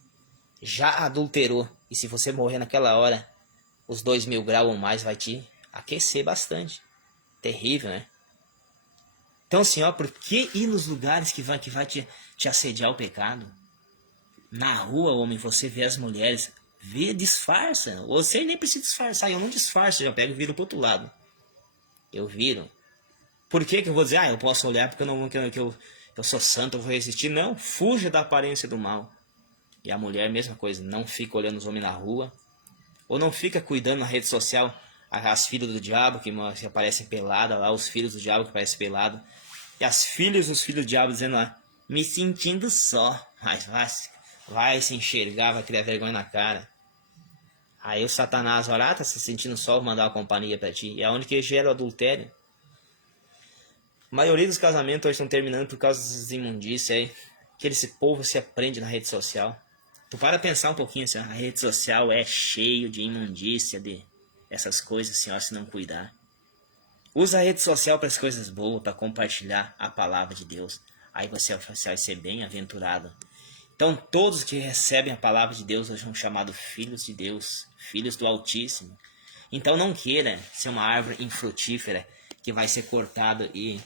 Já adulterou, e se você morrer naquela hora, os 2.000 graus ou mais vai te aquecer bastante. Terrível, né? Então, assim, por que ir nos lugares que vai te assediar o pecado? Na rua, homem, você vê as mulheres, disfarça. Você nem precisa disfarçar, eu não disfarço, eu já pego e viro pro outro lado. Eu viro. Por que eu vou dizer, eu posso olhar porque eu sou santo, eu vou resistir? Não, fuja da aparência do mal. E a mulher, mesma coisa, não fica olhando os homens na rua, ou não fica cuidando na rede social as filhas do diabo que aparecem peladas lá, os filhos do diabo que aparecem pelados, e as filhas dos filhos do diabo dizendo lá, me sentindo só, mas vai se enxergar, vai criar vergonha na cara. Aí o Satanás vai lá, tá se sentindo só, vou mandar uma companhia pra ti, e é onde que gera o adultério. A maioria dos casamentos hoje estão terminando por causa dessas imundícias aí, que esse povo se aprende na rede social. Tu para pensar um pouquinho assim, a rede social é cheio de imundícia, de essas coisas, senhor, se não cuidar. Usa a rede social para as coisas boas, para compartilhar a palavra de Deus. Aí você vai ser bem-aventurado. Então todos que recebem a palavra de Deus hoje são chamados filhos de Deus, filhos do Altíssimo. Então não queira ser uma árvore infrutífera que vai ser cortada e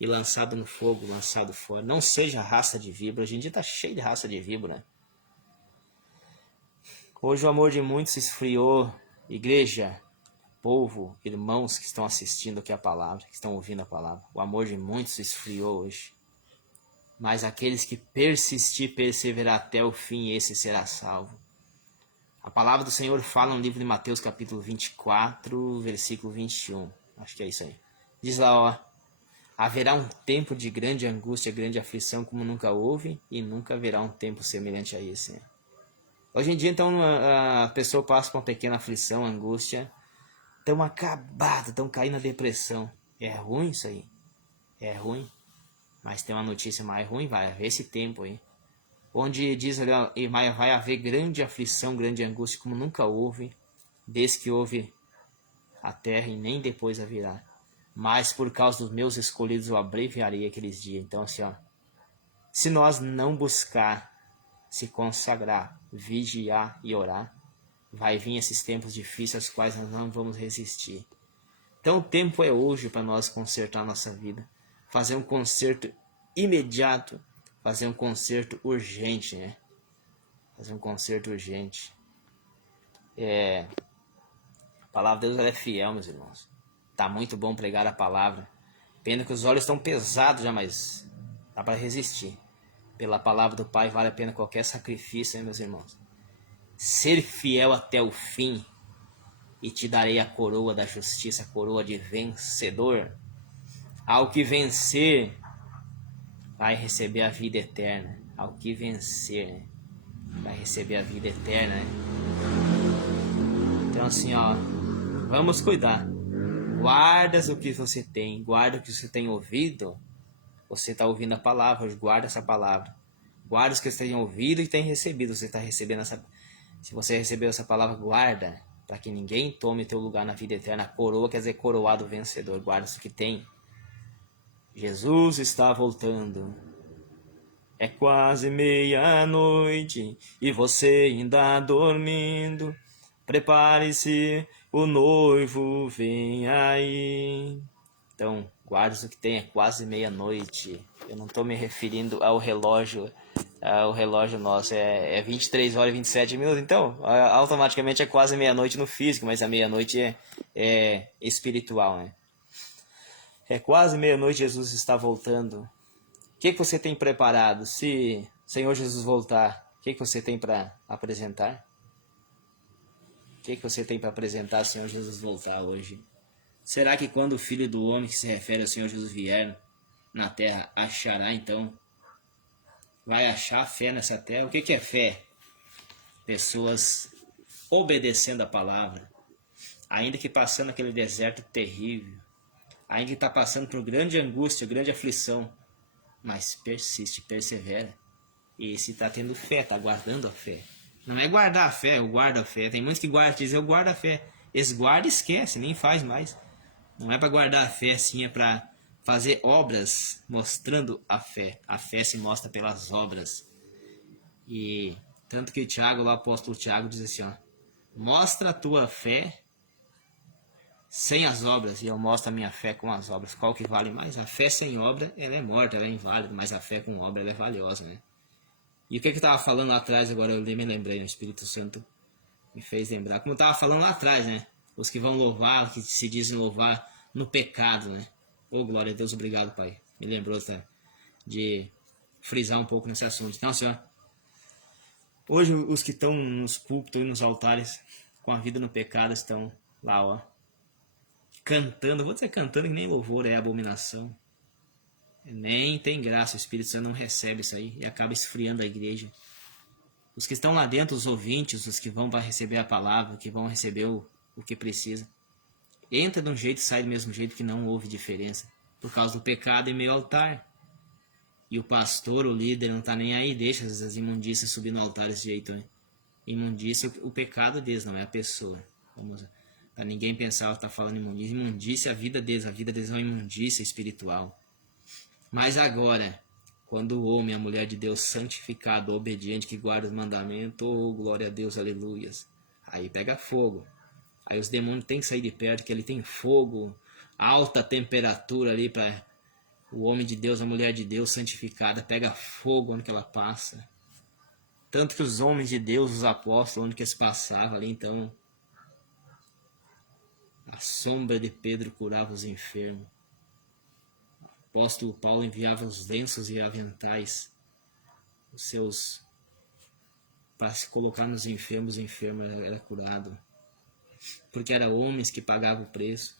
lançado no fogo, lançado fora. Não seja raça de víbora. Hoje em dia está cheio de raça de víbora. Hoje o amor de muitos se esfriou. Igreja, povo, irmãos que estão assistindo aqui a palavra, que estão ouvindo a palavra. O amor de muitos se esfriou hoje. Mas aqueles que persistir, perseverar até o fim, esse será salvo. A palavra do Senhor fala no livro de Mateus capítulo 24, versículo 21. Acho que é isso aí. Diz lá, ó: haverá um tempo de grande angústia, grande aflição como nunca houve, e nunca haverá um tempo semelhante a esse, né? Hoje em dia, então, a pessoa passa por uma pequena aflição, angústia, tão acabado, tão caindo na depressão. É ruim isso aí. É ruim. Mas tem uma notícia mais ruim, vai haver esse tempo aí. Onde diz ali, ó, e vai haver grande aflição, grande angústia, como nunca houve, desde que houve a terra e nem depois haverá. Mas por causa dos meus escolhidos eu abreviarei aqueles dias. Então assim, ó, se nós não buscar se consagrar, vigiar e orar, vai vir esses tempos difíceis aos quais nós não vamos resistir. Então o tempo é hoje para nós consertar a nossa vida, fazer um conserto imediato, fazer um conserto urgente, né? Fazer um conserto urgente. A palavra de Deus ela é fiel, meus irmãos. Tá muito bom pregar a palavra. Pena que os olhos estão pesados já, mas dá para resistir. Pela palavra do Pai vale a pena qualquer sacrifício, hein, meus irmãos? Ser fiel até o fim, e te darei a coroa da justiça, a coroa de vencedor. Ao que vencer, vai receber a vida eterna. Ao que vencer, né? Vai receber a vida eterna, né? Então assim, ó, vamos cuidar. Guardas o que você tem, guarda o que você tem ouvido. Você está ouvindo a palavra, guarda essa palavra. Guarda os que você tem ouvido e tem recebido. Você está recebendo essa. Se você recebeu essa palavra, guarda, para que ninguém tome teu lugar na vida eterna. A coroa quer dizer coroado vencedor. Guarda o que tem. Jesus está voltando. É quase meia-noite e você ainda dormindo. Prepare-se, o noivo vem aí. Então, guarda o que tem, é quase meia-noite. Eu não estou me referindo ao relógio nosso, é 23 horas e 27 minutos. Então, automaticamente é quase meia-noite no físico, mas a meia-noite é espiritual, né? É quase meia-noite, Jesus está voltando. O que você tem preparado? Se Senhor Jesus voltar, o que você tem para apresentar? O que você tem para apresentar se Senhor Jesus voltar hoje? Será que quando o Filho do Homem, que se refere ao Senhor Jesus, vier na terra, achará então? Vai achar fé nessa terra? O que é fé? Pessoas obedecendo a palavra, ainda que passando aquele deserto terrível, ainda que está passando por grande angústia, grande aflição, mas persiste, persevera. E se está tendo fé, está guardando a fé. Não é guardar a fé, eu guardo a fé. Tem muitos que guardam, dizem eu guardo a fé. Eles guardam e esquecem, nem faz mais. Não é para guardar a fé, sim, é para fazer obras mostrando a fé. A fé se mostra pelas obras. E tanto que o Tiago, lá, o apóstolo Tiago, diz assim, ó: mostra a tua fé sem as obras, e eu mostro a minha fé com as obras. Qual que vale mais? A fé sem obra, ela é morta, ela é inválida, mas a fé com obra, ela é valiosa, né? E o que eu estava falando lá atrás, agora eu me lembrei, o Espírito Santo me fez lembrar. Como eu estava falando lá atrás, né? Os que vão louvar, que se dizem louvar no pecado, né? Oh, glória a Deus, obrigado, Pai. Me lembrou, tá? De frisar um pouco nesse assunto. Então, senhor, hoje os que estão nos púlpitos e nos altares com a vida no pecado estão lá, ó, cantando. Vou dizer cantando que nem louvor, é abominação. Nem tem graça, o Espírito Santo não recebe isso aí e acaba esfriando a igreja. Os que estão lá dentro, os ouvintes, os que vão para receber a palavra, que vão receber o que precisa, entra de um jeito e sai do mesmo jeito, que não houve diferença, por causa do pecado em meio ao altar. E o pastor, o líder, não está nem aí, deixa as imundícias subir no altar desse jeito, né? Imundícia, o pecado deles, não é a pessoa. Para ninguém pensar que está falando imundícia. Imundícia é a vida deles é uma imundícia espiritual. Mas agora, quando o homem, a mulher de Deus, santificado, obediente, que guarda os mandamentos, oh, glória a Deus, aleluias, aí pega fogo. Aí os demônios têm que sair de perto, que ele tem fogo, alta temperatura ali para o homem de Deus, a mulher de Deus santificada, pega fogo onde que ela passa. Tanto que os homens de Deus, os apóstolos, onde que eles passavam ali, então, a sombra de Pedro curava os enfermos. O apóstolo Paulo enviava os lenços e aventais, os seus para se colocar nos enfermos, o enfermo era curado. Porque eram homens que pagavam o preço.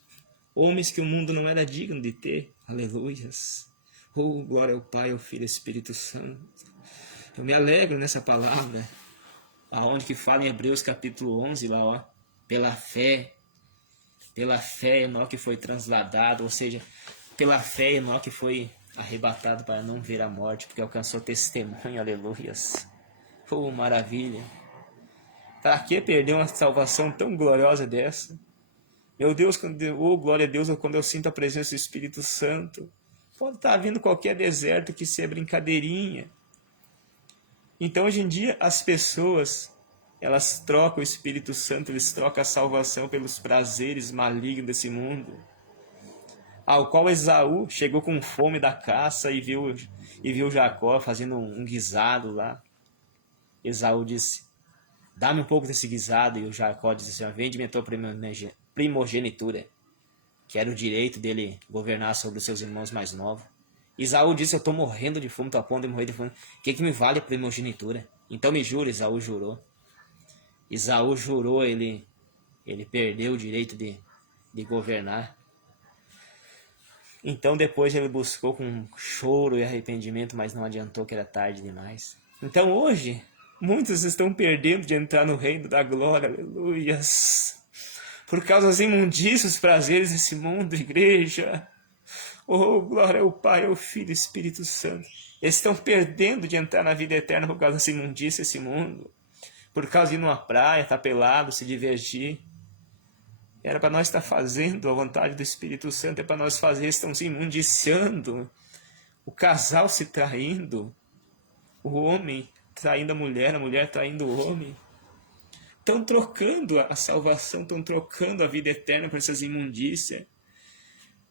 Homens que o mundo não era digno de ter. Aleluias. Oh, glória ao Pai, ao Filho e ao Espírito Santo. Eu me alegro nessa palavra. Aonde que fala em Hebreus capítulo 11, lá, ó. Pela fé Enoque foi transladado, ou seja, pela fé Enoque foi arrebatado para não ver a morte, porque alcançou testemunho, aleluias. Oh, maravilha. Para que perder uma salvação tão gloriosa dessa? Meu Deus, oh, glória a Deus, quando eu sinto a presença do Espírito Santo. Pode estar vindo qualquer deserto que seja brincadeirinha. Então, hoje em dia, as pessoas, elas trocam o Espírito Santo, eles trocam a salvação pelos prazeres malignos desse mundo. Ao qual Esaú chegou com fome da caça e viu Jacó fazendo um guisado lá. Esaú disse, dá-me um pouco desse guisado. E o Jacó disse assim, vende-me a tua primogenitura, que era o direito dele governar sobre os seus irmãos mais novos. Esaú disse, eu estou morrendo de fome, estou a ponto de morrer de fome. O que me vale a primogenitura? Então me jura, Esaú jurou. Esaú jurou, ele perdeu o direito de governar. Então depois ele buscou com choro e arrependimento, mas não adiantou, que era tarde demais. Então hoje, muitos estão perdendo de entrar no reino da glória, aleluias. Por causa das imundícias, os prazeres desse mundo, igreja. Oh, glória ao Pai, ao Filho e ao Espírito Santo. Eles estão perdendo de entrar na vida eterna por causa dessa imundícia, esse mundo. Por causa de ir numa praia, estar pelado, se divertir. Era para nós estar fazendo a vontade do Espírito Santo, é para nós fazer, estão se imundiciando. O casal se traindo, o homem traindo a mulher traindo o homem. Estão trocando a salvação, estão trocando a vida eterna por essas imundícias.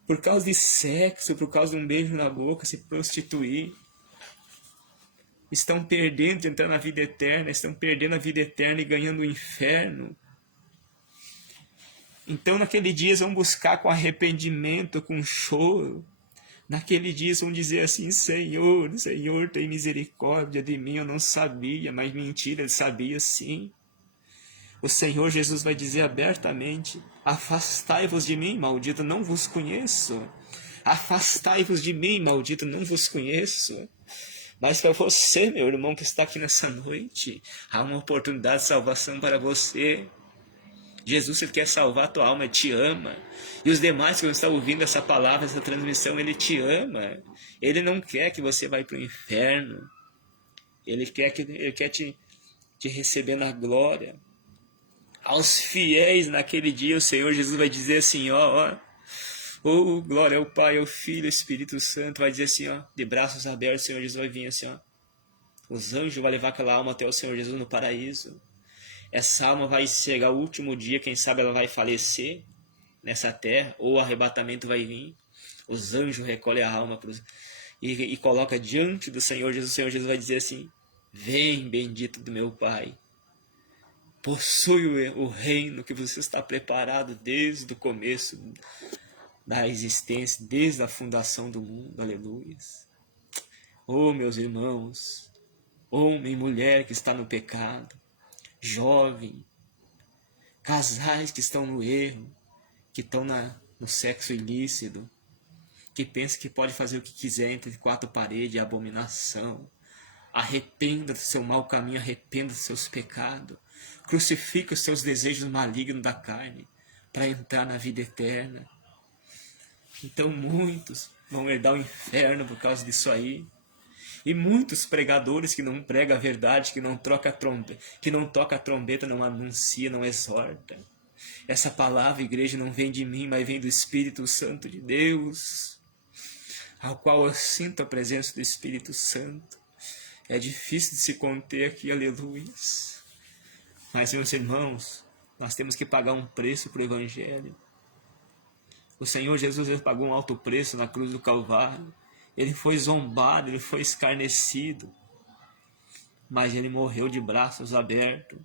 Por causa de sexo, por causa de um beijo na boca, se prostituir. Estão perdendo de entrar na vida eterna, estão perdendo a vida eterna e ganhando o inferno. Então, naquele dia, eles vão buscar com arrependimento, com choro. Naquele dia, eles vão dizer assim, Senhor, Senhor, tem misericórdia de mim, eu não sabia, mas mentira, ele sabia sim. O Senhor Jesus vai dizer abertamente, afastai-vos de mim, maldito, não vos conheço. Afastai-vos de mim, maldito, não vos conheço. Mas para você, meu irmão, que está aqui nessa noite, há uma oportunidade de salvação para você. Jesus, ele quer salvar a tua alma, ele te ama. E os demais que estão ouvindo essa palavra, essa transmissão, ele te ama. Ele não quer que você vá para o inferno. Ele quer te receber na glória. Aos fiéis naquele dia, o Senhor Jesus vai dizer assim, oh, glória ao Pai, ao Filho, ao Espírito Santo, vai dizer assim, de braços abertos, o Senhor Jesus vai vir assim, os anjos vão levar aquela alma até o Senhor Jesus no paraíso. Essa alma vai chegar ao último dia, quem sabe ela vai falecer nessa terra, ou o arrebatamento vai vir. Os anjos recolhem a alma e coloca diante do Senhor Jesus. O Senhor Jesus vai dizer assim, vem, bendito do meu Pai. Possui o reino que você está preparado desde o começo da existência, desde a fundação do mundo. Aleluia. Oh, meus irmãos, homem e mulher que está no pecado, jovem, casais que estão no erro, que estão no sexo ilícito, que pensam que pode fazer o que quiser entre quatro paredes, abominação. Arrependa do seu mau caminho, arrependa dos seus pecados. Crucifica os seus desejos malignos da carne para entrar na vida eterna. Então muitos vão herdar o inferno por causa disso aí. E muitos pregadores que não pregam a verdade, que não toca a trombeta, não anuncia, não exorta. Essa palavra, igreja, não vem de mim, mas vem do Espírito Santo de Deus, ao qual eu sinto a presença do Espírito Santo. É difícil de se conter aqui, aleluia. Mas, meus irmãos, nós temos que pagar um preço para o Evangelho. O Senhor Jesus, ele pagou um alto preço na cruz do Calvário. Ele foi zombado, ele foi escarnecido. Mas ele morreu de braços abertos.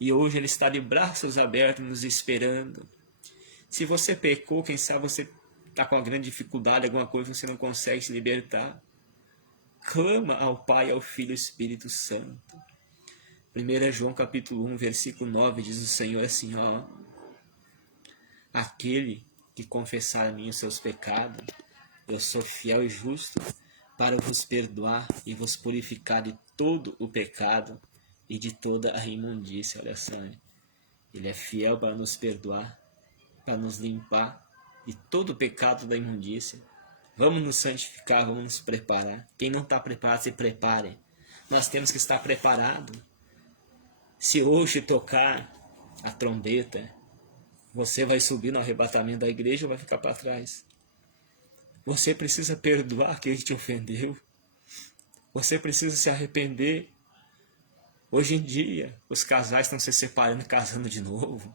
E hoje ele está de braços abertos nos esperando. Se você pecou, quem sabe você está com uma grande dificuldade, alguma coisa você não consegue se libertar. Clama ao Pai, ao Filho e ao Espírito Santo. 1 João capítulo 1, versículo 9, diz o Senhor assim, ó: aquele que confessar a mim os seus pecados, eu sou fiel e justo para vos perdoar e vos purificar de todo o pecado e de toda a imundícia. Olha só, ele é fiel para nos perdoar, para nos limpar de todo o pecado da imundícia. Vamos nos santificar, vamos nos preparar. Quem não está preparado, se prepare. Nós temos que estar preparado. Se hoje tocar a trombeta, você vai subir no arrebatamento da igreja ou vai ficar para trás? Você precisa perdoar quem te ofendeu. Você precisa se arrepender. Hoje em dia, os casais estão se separando e casando de novo,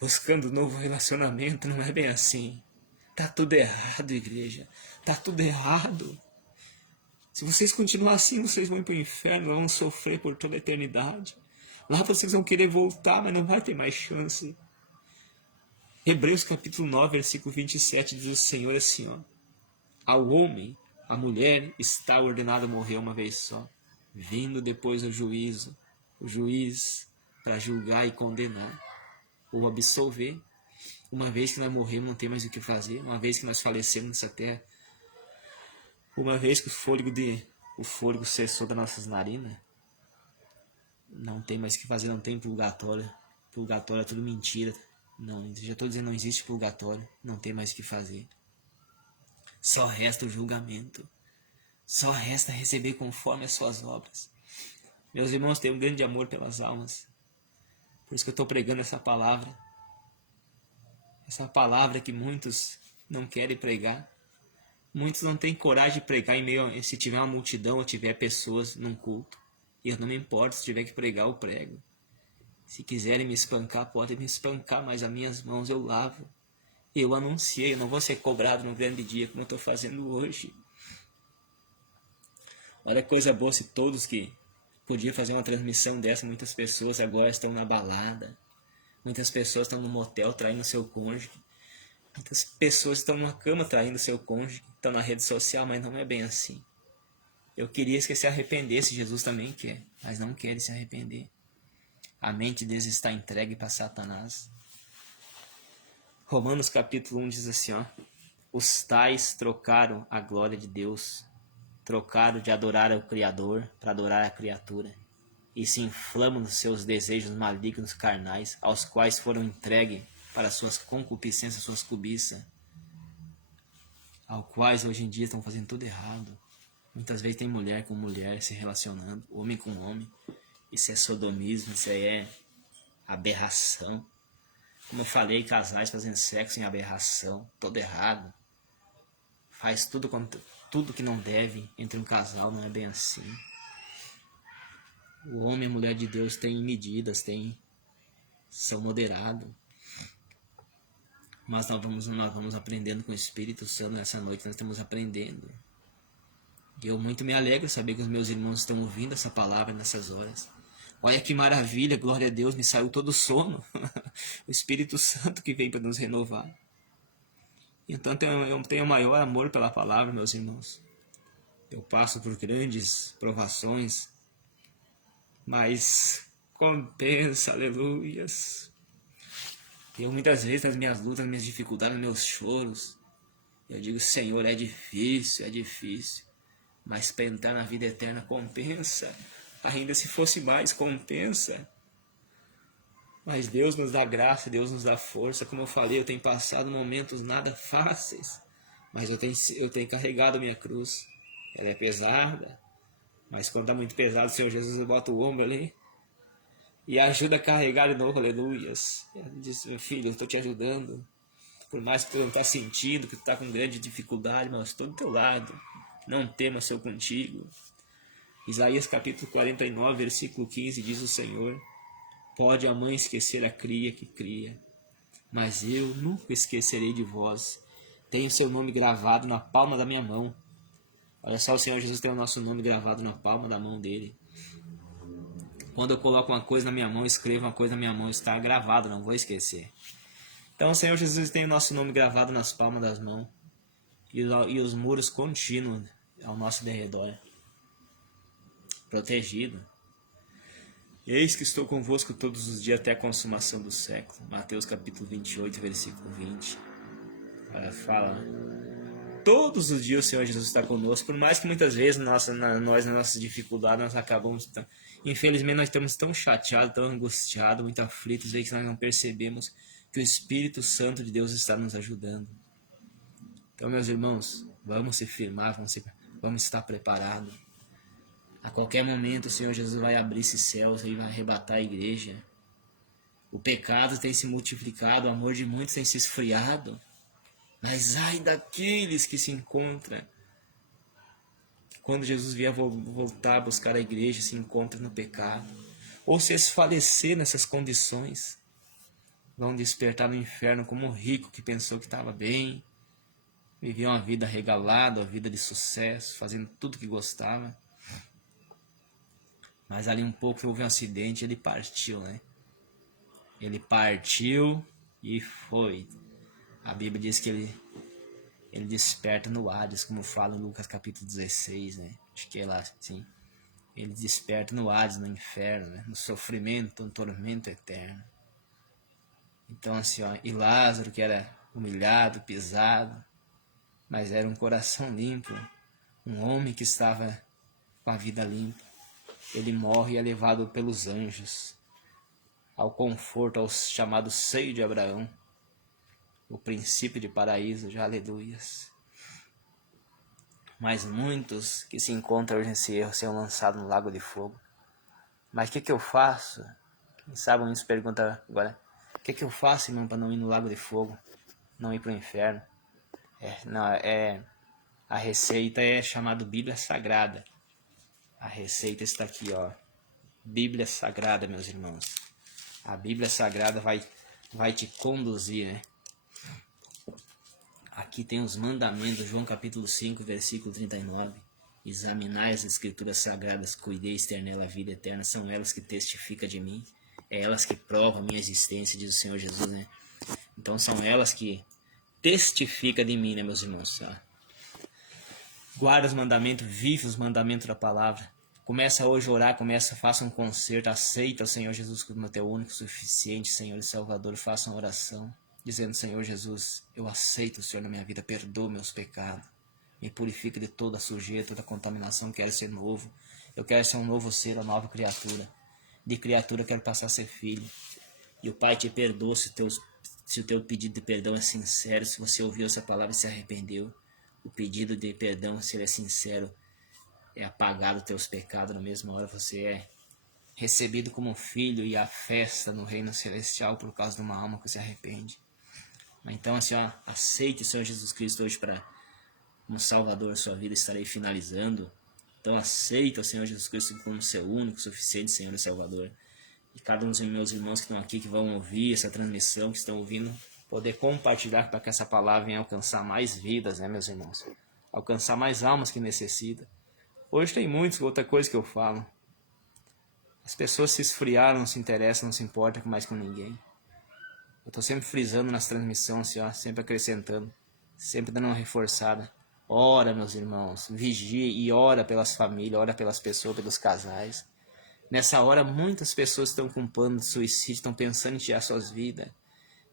buscando um novo relacionamento. Não é bem assim. Tá tudo errado, igreja. Tá tudo errado. Se vocês continuarem assim, vocês vão ir para o inferno, vão sofrer por toda a eternidade. Lá vocês vão querer voltar, mas não vai ter mais chance. Hebreus capítulo 9, versículo 27, diz o Senhor assim, ó: ao homem, a mulher está ordenada a morrer uma vez só, vindo depois o juiz para julgar e condenar, ou absolver. Uma vez que nós morremos, não tem mais o que fazer. Uma vez que nós falecemos nessa terra, uma vez que o fôlego cessou das nossas narinas, não tem mais o que fazer, não tem purgatório. Purgatório é tudo mentira. Não, já estou dizendo, não existe purgatório, não tem mais o que fazer. Só resta o julgamento. Só resta receber conforme as suas obras. Meus irmãos, tenho um grande amor pelas almas. Por isso que eu estou pregando essa palavra. Essa palavra que muitos não querem pregar. Muitos não têm coragem de pregar em meio, se tiver uma multidão ou tiver pessoas num culto. E eu não me importo, se tiver que pregar, eu prego. Se quiserem me espancar, podem me espancar, mas as minhas mãos eu lavo. Eu anunciei, eu não vou ser cobrado no grande dia como eu estou fazendo hoje. Olha que coisa boa se todos que podiam fazer uma transmissão dessa, muitas pessoas agora estão na balada. Muitas pessoas estão no motel traindo seu cônjuge. Muitas pessoas estão numa cama traindo seu cônjuge. Estão na rede social, mas não é bem assim. Eu queria que se arrependesse, Jesus também quer, mas não quer se arrepender. A mente deles está entregue para Satanás. Romanos capítulo 1 diz assim, ó: os tais trocaram a glória de Deus, trocaram de adorar ao Criador para adorar a criatura, e se inflamam nos seus desejos malignos carnais, aos quais foram entregues para suas concupiscências, suas cobiças, aos quais hoje em dia estão fazendo tudo errado. Muitas vezes tem mulher com mulher se relacionando, homem com homem. Isso é sodomismo, isso aí é aberração. Como eu falei, casais fazendo sexo em aberração, todo errado. Faz tudo que não deve entre um casal, não é bem assim. O homem e a mulher de Deus têm medidas, são moderados. Mas nós vamos aprendendo com o Espírito Santo nessa noite, nós estamos aprendendo. E eu muito me alegro saber que os meus irmãos estão ouvindo essa palavra nessas horas. Olha que maravilha, glória a Deus, me saiu todo o sono. O Espírito Santo que veio para nos renovar. Então eu tenho o maior amor pela palavra, meus irmãos. Eu passo por grandes provações, mas compensa, aleluias. Eu muitas vezes nas minhas lutas, nas minhas dificuldades, nos meus choros, eu digo, Senhor, é difícil, mas para entrar na vida eterna compensa. Ainda se fosse mais, compensa. Mas Deus nos dá graça, Deus nos dá força. Como eu falei, eu tenho passado momentos nada fáceis, mas eu tenho carregado minha cruz. Ela é pesada, mas quando está muito pesado, o Senhor Jesus bota o ombro ali e ajuda a carregar de novo, aleluias. Ele diz, meu filho, eu estou te ajudando. Por mais que tu não está sentindo, que tu está com grande dificuldade, mas eu estou do teu lado. Não temas, sou contigo. Isaías capítulo 49, versículo 15, diz o Senhor: pode a mãe esquecer a cria que cria, mas eu nunca esquecerei de vós. Tenho seu nome gravado na palma da minha mão. Olha só, o Senhor Jesus tem o nosso nome gravado na palma da mão dele. Quando eu coloco uma coisa na minha mão, escrevo uma coisa na minha mão, está gravado, não vou esquecer. Então o Senhor Jesus tem o nosso nome gravado nas palmas das mãos. E os muros contínuos ao nosso derredor. Protegido. Eis que estou convosco todos os dias até a consumação do século. Mateus capítulo 28, versículo 20. Ela fala, todos os dias o Senhor Jesus está conosco, por mais que muitas vezes nós, nas nossas dificuldades, nós acabamos, infelizmente nós estamos tão chateados, tão angustiados, muito aflitos, aí que nós não percebemos que o Espírito Santo de Deus está nos ajudando. Então, meus irmãos, vamos se firmar, vamos estar preparados. A qualquer momento o Senhor Jesus vai abrir esses céus e vai arrebatar a igreja. O pecado tem se multiplicado, o amor de muitos tem se esfriado. Mas ai daqueles que se encontram. Quando Jesus vier voltar a buscar a igreja, se encontra no pecado. Ou se esfalecer nessas condições. Vão despertar no inferno como um rico que pensou que estava bem. Vivia uma vida regalada, uma vida de sucesso, fazendo tudo que gostava. Mas ali um pouco houve um acidente e ele partiu, né? Ele partiu e foi. A Bíblia diz que ele desperta no Hades, como fala em Lucas capítulo 16, né? Acho que é lá, sim. Ele desperta no Hades, no inferno, né? No sofrimento, no tormento eterno. Então assim, ó, e Lázaro, que era humilhado, pisado, mas era um coração limpo, um homem que estava com a vida limpa. Ele morre e é levado pelos anjos ao conforto, ao chamado seio de Abraão, o princípio de paraíso, já aleluias. Mas muitos que se encontram hoje nesse erro serão lançados no lago de fogo. Mas o que eu faço? Quem sabe muitos perguntam agora, o que eu faço, irmão, para não ir no lago de fogo? Não ir para o inferno? A receita é chamada Bíblia Sagrada. A receita está aqui, ó. Bíblia Sagrada, meus irmãos. A Bíblia Sagrada vai te conduzir, né? Aqui tem os mandamentos, João capítulo 5, versículo 39. Examinai as escrituras sagradas, cuideis ter nela a vida eterna. São elas que testificam de mim. É elas que provam a minha existência, diz o Senhor Jesus, né? Então são elas que testificam de mim, né, meus irmãos? Tá? Guarda os mandamentos, vive os mandamentos da palavra. Começa hoje a orar, faça um concerto, aceita o Senhor Jesus como teu único, suficiente Senhor e Salvador, faça uma oração, dizendo, Senhor Jesus, eu aceito o Senhor na minha vida, perdoa meus pecados, me purifica de toda a sujeira, toda a contaminação, quero ser novo, eu quero ser um novo ser, uma nova criatura, de criatura quero passar a ser filho, e o Pai te perdoa se o teu pedido de perdão é sincero, se você ouviu essa palavra e se arrependeu, o pedido de perdão, se ele é sincero, é apagado os teus pecados, na mesma hora você é recebido como filho e a festa no reino celestial por causa de uma alma que se arrepende. Então assim, ó, aceite o Senhor Jesus Cristo hoje como Salvador da sua vida, estarei finalizando. Então aceita o Senhor Jesus Cristo como seu único, suficiente Senhor e Salvador. E cada um dos meus irmãos que estão aqui, que vão ouvir essa transmissão, que estão ouvindo, poder compartilhar para que essa palavra venha alcançar mais vidas, né, meus irmãos? Alcançar mais almas que necessitam. Hoje tem muitos, outra coisa que eu falo. As pessoas se esfriaram, não se interessam, não se importam mais com ninguém. Eu estou sempre frisando nas transmissões, assim, ó, sempre acrescentando, sempre dando uma reforçada. Ora, meus irmãos, vigie e ora pelas famílias, ora pelas pessoas, pelos casais. Nessa hora, muitas pessoas estão com plano de suicídio, estão pensando em tirar suas vidas,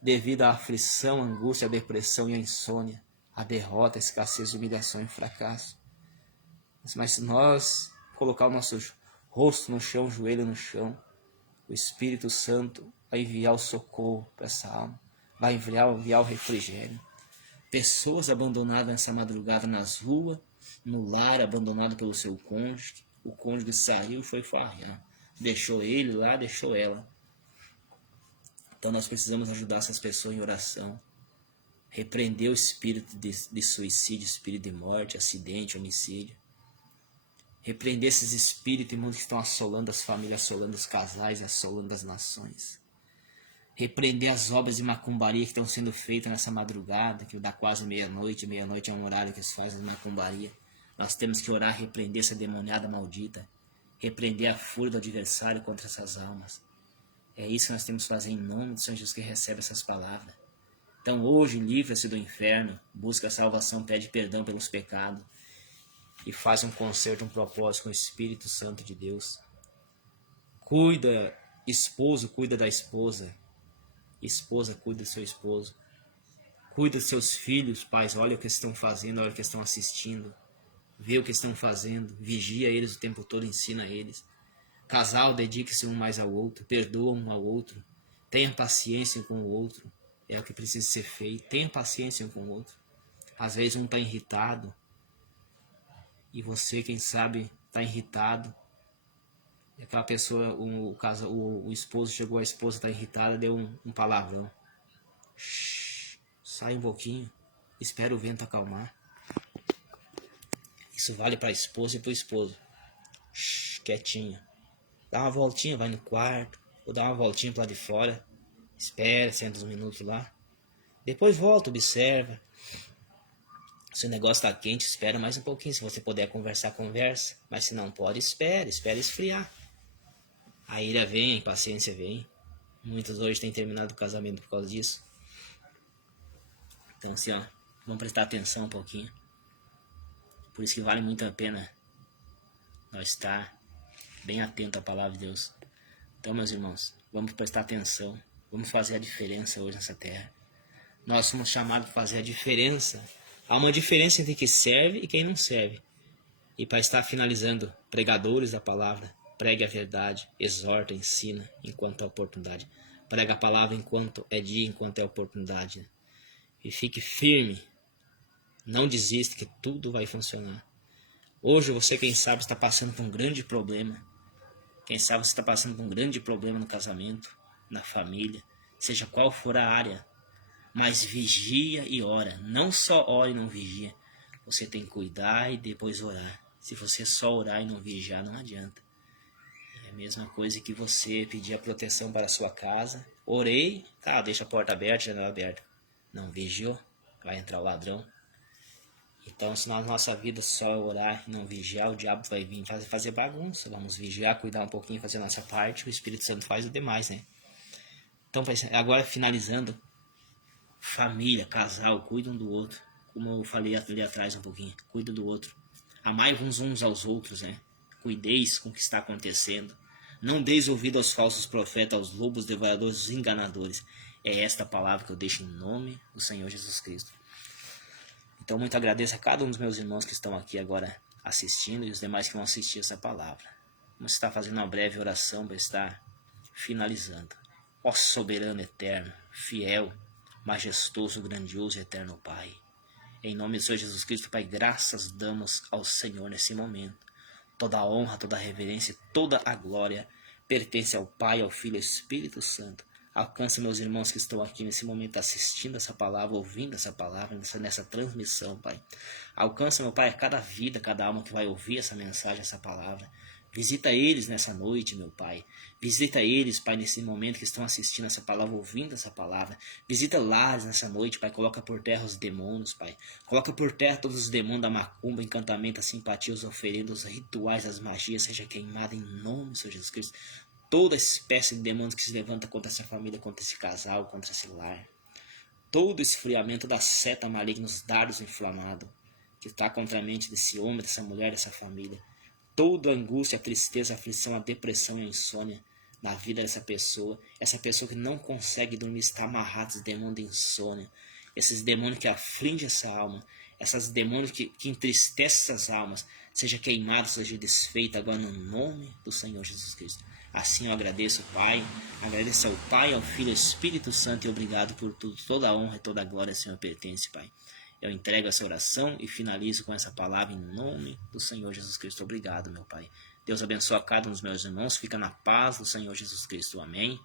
devido à aflição, à angústia, à depressão e à insônia, à derrota, à escassez, humilhação e fracasso. Mas se nós colocar o nosso rosto no chão, joelho no chão, o Espírito Santo vai enviar o socorro para essa alma, vai enviar o refrigério. Pessoas abandonadas nessa madrugada nas ruas, no lar, abandonado pelo seu cônjuge, o cônjuge saiu e foi farrear, deixou ele lá, deixou ela. Então nós precisamos ajudar essas pessoas em oração, repreender o espírito de suicídio, espírito de morte, acidente, homicídio. Repreender esses espíritos imundos que estão assolando as famílias, assolando os casais, assolando as nações. Repreender as obras de macumbaria que estão sendo feitas nessa madrugada, que dá quase meia-noite. Meia-noite é um horário que se faz a macumbaria. Nós temos que orar, repreender essa demoniada maldita. Repreender a fúria do adversário contra essas almas. É isso que nós temos que fazer em nome do Senhor Jesus, que recebe essas palavras. Então hoje livra-se do inferno, busca a salvação, pede perdão pelos pecados. E faz um concerto, um propósito com o Espírito Santo de Deus. Cuida, esposo, cuida da esposa. Esposa, cuida do seu esposo. Cuida dos seus filhos, pais. Olha o que estão fazendo, olha o que estão assistindo. Vê o que estão fazendo. Vigia eles o tempo todo, ensina eles. Casal, dedique-se um mais ao outro. Perdoa um ao outro. Tenha paciência um com o outro. É o que precisa ser feito. Tenha paciência um com o outro. Às vezes um está irritado. E você, quem sabe, está irritado. E aquela pessoa, o esposo chegou, a esposa está irritada, deu um palavrão. Shhh, sai um pouquinho, espera o vento acalmar. Isso vale para a esposa e para o esposo. Shhh, quietinho. Dá uma voltinha, vai no quarto, ou dá uma voltinha para lá de fora. Espera, senta uns minutos lá. Depois volta, observa. Se o negócio está quente, espera mais um pouquinho. Se você puder conversar, conversa. Mas se não pode, espera esfriar. A ira vem, a impaciência vem. Muitos hoje têm terminado o casamento por causa disso. Então assim, ó, vamos prestar atenção um pouquinho. Por isso que vale muito a pena nós estar bem atento à palavra de Deus. Então, meus irmãos, vamos prestar atenção. Vamos fazer a diferença hoje nessa terra. Nós somos chamados para fazer a diferença. Há uma diferença entre quem serve e quem não serve. E para estar finalizando, pregadores da palavra, pregue a verdade, exorta, ensina enquanto é oportunidade. Prega a palavra enquanto é dia, enquanto é oportunidade. E fique firme. Não desista que tudo vai funcionar. Hoje você, quem sabe, está passando por um grande problema. Quem sabe você está passando por um grande problema no casamento, na família, seja qual for a área. Mas vigia e ora. Não só ora e não vigia. Você tem que cuidar e depois orar. Se você só orar e não vigiar, não adianta. É a mesma coisa que você pedir a proteção para a sua casa. Orei, tá, deixa a porta aberta, a janela aberta. Não vigiou, vai entrar o ladrão. Então, se na nossa vida só orar e não vigiar, o diabo vai vir fazer bagunça. Vamos vigiar, cuidar um pouquinho, fazer a nossa parte. O Espírito Santo faz o demais, né? Então, agora finalizando. Família, casal, cuidam do outro. Como eu falei ali atrás um pouquinho. Cuida do outro. Amai uns aos outros, né? Cuideis com o que está acontecendo. Não deis ouvido aos falsos profetas, aos lobos devoradores, aos enganadores. É esta palavra que eu deixo em nome do Senhor Jesus Cristo. Então, muito agradeço a cada um dos meus irmãos que estão aqui agora assistindo e os demais que vão assistir essa palavra. Vamos estar fazendo uma breve oração para estar finalizando. Ó soberano eterno, fiel, majestoso, grandioso e eterno Pai. Em nome do Senhor Jesus Cristo, Pai, graças damos ao Senhor nesse momento. Toda a honra, toda a reverência, toda a glória pertence ao Pai, ao Filho e ao Espírito Santo. Alcance meus irmãos que estão aqui nesse momento assistindo essa palavra, ouvindo essa palavra, nessa transmissão, Pai. Alcance, meu Pai, cada vida, cada alma que vai ouvir essa mensagem, essa palavra. Visita eles nessa noite, meu Pai. Visita eles, Pai, nesse momento que estão assistindo essa palavra, ouvindo essa palavra. Visita lares nessa noite, Pai. Coloca por terra os demônios, Pai. Coloca por terra todos os demônios da macumba, encantamento, a simpatia, os oferendas, os rituais, as magias, seja queimada em nome do Senhor Jesus Cristo. Toda espécie de demônios que se levanta contra essa família, contra esse casal, contra esse lar. Todo esfriamento da seta maligna, os dardos inflamados, que está contra a mente desse homem, dessa mulher, dessa família. Toda a angústia, a tristeza, a aflição, a depressão e a insônia na vida dessa pessoa. Essa pessoa que não consegue dormir, está amarrada, esses demônios de insônia. Esses demônios que afligem essa alma. Esses demônios que entristecem essas almas. Seja queimado, seja desfeito agora no nome do Senhor Jesus Cristo. Assim eu agradeço, Pai. Agradeço ao Pai, ao Filho e ao Espírito Santo. E obrigado por tudo. Toda a honra e toda a glória, Senhor, pertence, Pai. Eu entrego essa oração e finalizo com essa palavra em nome do Senhor Jesus Cristo. Obrigado, meu Pai. Deus abençoe a cada um dos meus irmãos. Fica na paz do Senhor Jesus Cristo. Amém.